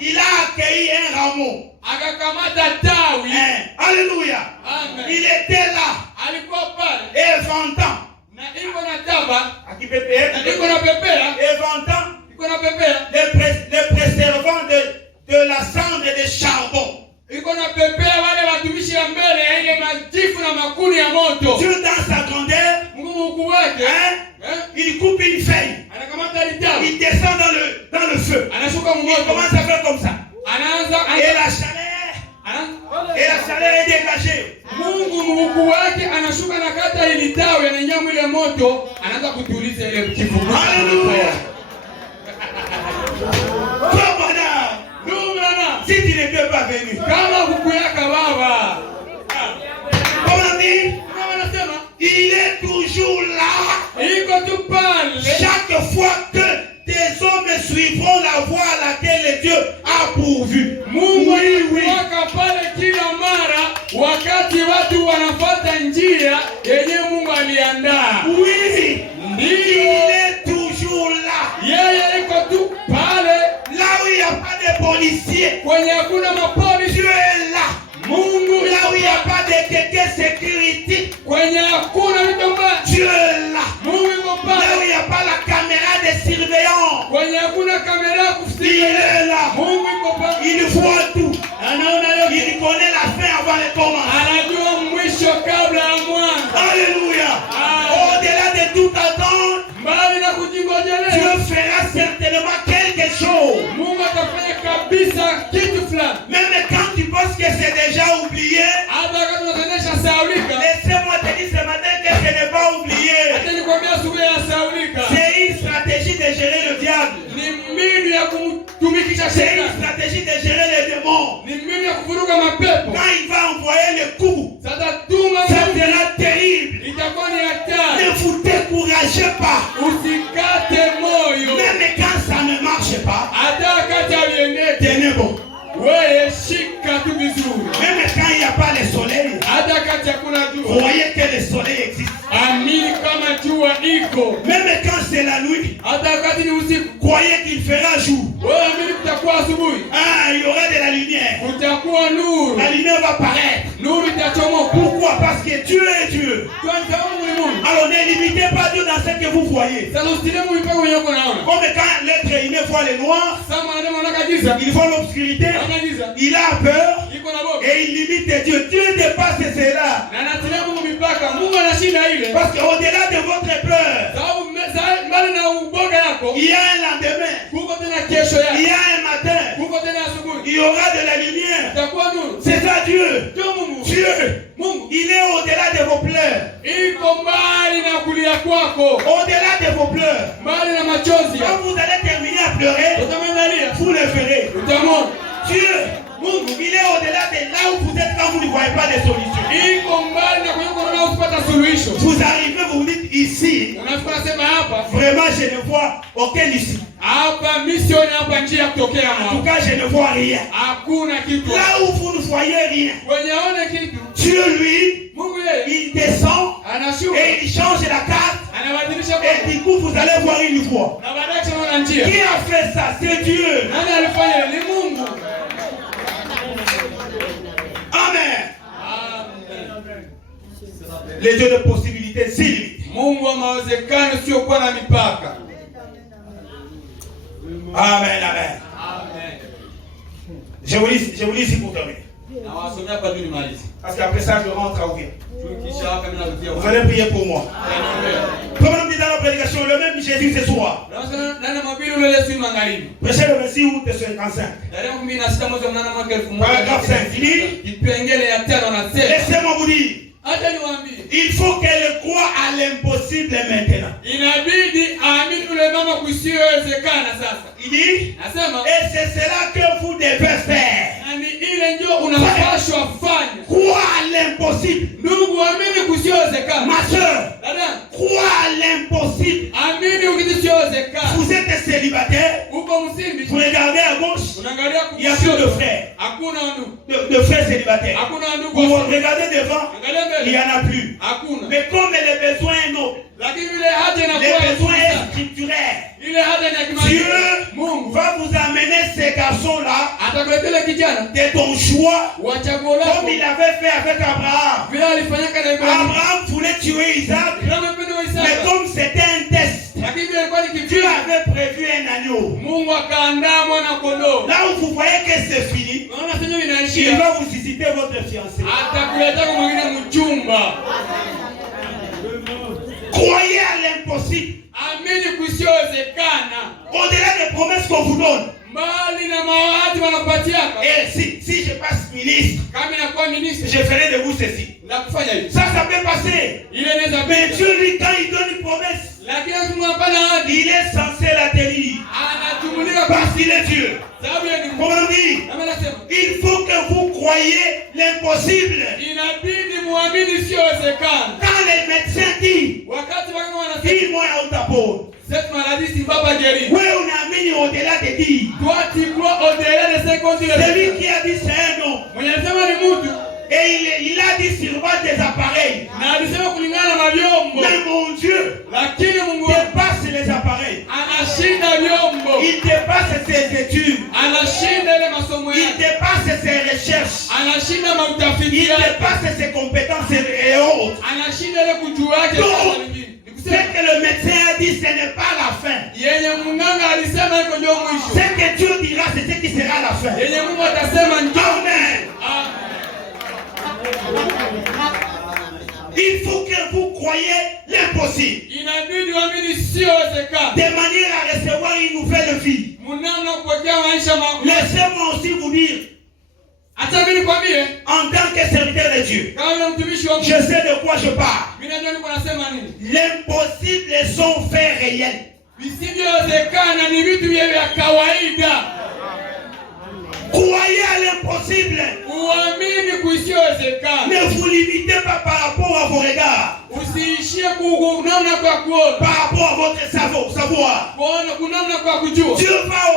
Il a accueilli un rameau. Alléluia. Il était là. Et ventant. Et ventant. Les préservants de la cendre et des charbons. Dieu dans sa grandeur, il coupe une feuille. Il descend dans le feu. Il commence à faire comme ça. Et la chaleur est dégagée. Alléluia. Si tu ne peux pas venir, comment dire? Il est toujours là. Chaque fois que des hommes suivront la voie à laquelle Dieu a pourvu. Oui. Oui, il est toujours là. Là où il n'y a pas de policiers, Dieu est là. Là où il n'y a pas de quelqu'un sécurité, Dieu est là. Là où il n'y a pas la caméra de surveillance, il est là. Il voit tout. Il connaît la fin avant le commencement. Alléluia. Au-delà de toute attente, Dieu fera certainement quelque chose. Même quand tu penses que c'est déjà oublié, laissez-moi te dire ce matin que ce n'est pas oublié. C'est une stratégie de gérer le diable. C'est une stratégie de gérer les démons. Quand il va envoyer le coup, ça sera terrible. Ne vous découragez pas. Même quand ça ne marche pas, tenez bon. Même quand il n'y a pas le soleil, croyez que le soleil existe. Même quand c'est la nuit, croyez qu'il fera jour. Il y aura de la lumière. La lumière va paraître. Pourquoi? Parce que Dieu est Dieu. Alors ne limitez pas Dieu dans ce que vous voyez. Comme quand l'être humain voit le noir, il voit l'obscurité, il a peur et il limite Dieu. Dieu dépasse cela. Parce qu'au-delà de votre peur, il y a un lendemain, il y a un matin, il y aura de la lumière. C'est ça Dieu. Dieu, il est au-delà de vos pleurs. Au-delà de vos pleurs. Quand vous allez terminer à pleurer, vous le verrez. Dieu, il est au-delà de là où vous êtes quand vous ne voyez pas de solution. Vous arrivez, vous dites ici, vraiment je ne vois aucun issue. En tout cas, je ne vois rien. Là où vous ne voyez rien, Dieu lui, il descend et il change la carte. Et du coup, vous allez voir une voie. Qui a fait ça? C'est Dieu. Amen. Les dieux de possibilités sans limite. Amen, amen. Je vous lis ici pour terminer. Parce qu'après ça, je rentre à ouvrir. Vous allez prier pour moi. Comme nous disons dans la prédication, le même Jésus ce soir. Prêchez le verset où de 55. Paragraphe 5. Laissez-moi vous dire. Il faut qu'elle croie à l'impossible maintenant. Il dit, et c'est cela que vous devez faire. Crois à l'impossible. Ma soeur, crois à l'impossible. Vous êtes célibataire. Vous regardez à gauche. Il y a plus de frères. De frères célibataires. Vous regardez devant. Il n'y en a plus. Mais comme les besoins sont nobles, les besoins scripturaires, Dieu va vous amener ces garçons-là de ton choix, comme il avait fait avec Abraham. Abraham voulait tuer Isaac, mais comme c'était un test, Dieu avait prévu un agneau. Là où vous voyez que c'est fini, il va vous visiter votre fiancé. Croyez à l'impossible. Au-delà des promesses qu'on vous donne. Et si je passe ministre, je ferai de vous ceci. Ça peut passer. Mais Dieu, lui, quand il donne une promesse, il est censé la tenir. Parce qu'il est Dieu. Comment dire? Il faut que vous croyiez l'impossible. Quand les médecins disent, dis-moi où t'apportes. Cette maladie, tu ne vas pas guérir. Oui, on a mis au-delà de dire. Toi, tu crois au-delà de ce qu'on dit. Celui qui a dit c'est un nom. Et il a dit sur base des appareils. Mais mon Dieu dépasse les appareils. Il dépasse ses études. Il dépasse ses recherches. Il dépasse ses compétences et autres. Donc, Ce que le médecin a dit, ce n'est pas la fin. Ce que Dieu dira, c'est ce qui sera la fin. Amen. Il faut que vous croyiez l'impossible. De manière à recevoir une nouvelle vie. Laissez-moi aussi vous dire, en tant que serviteur de Dieu, je sais de quoi je parle. L'impossible sont faits réels. Croyez à l'impossible. Ne vous limitez pas par rapport à vos regards. Par rapport à votre savoir. Dieu va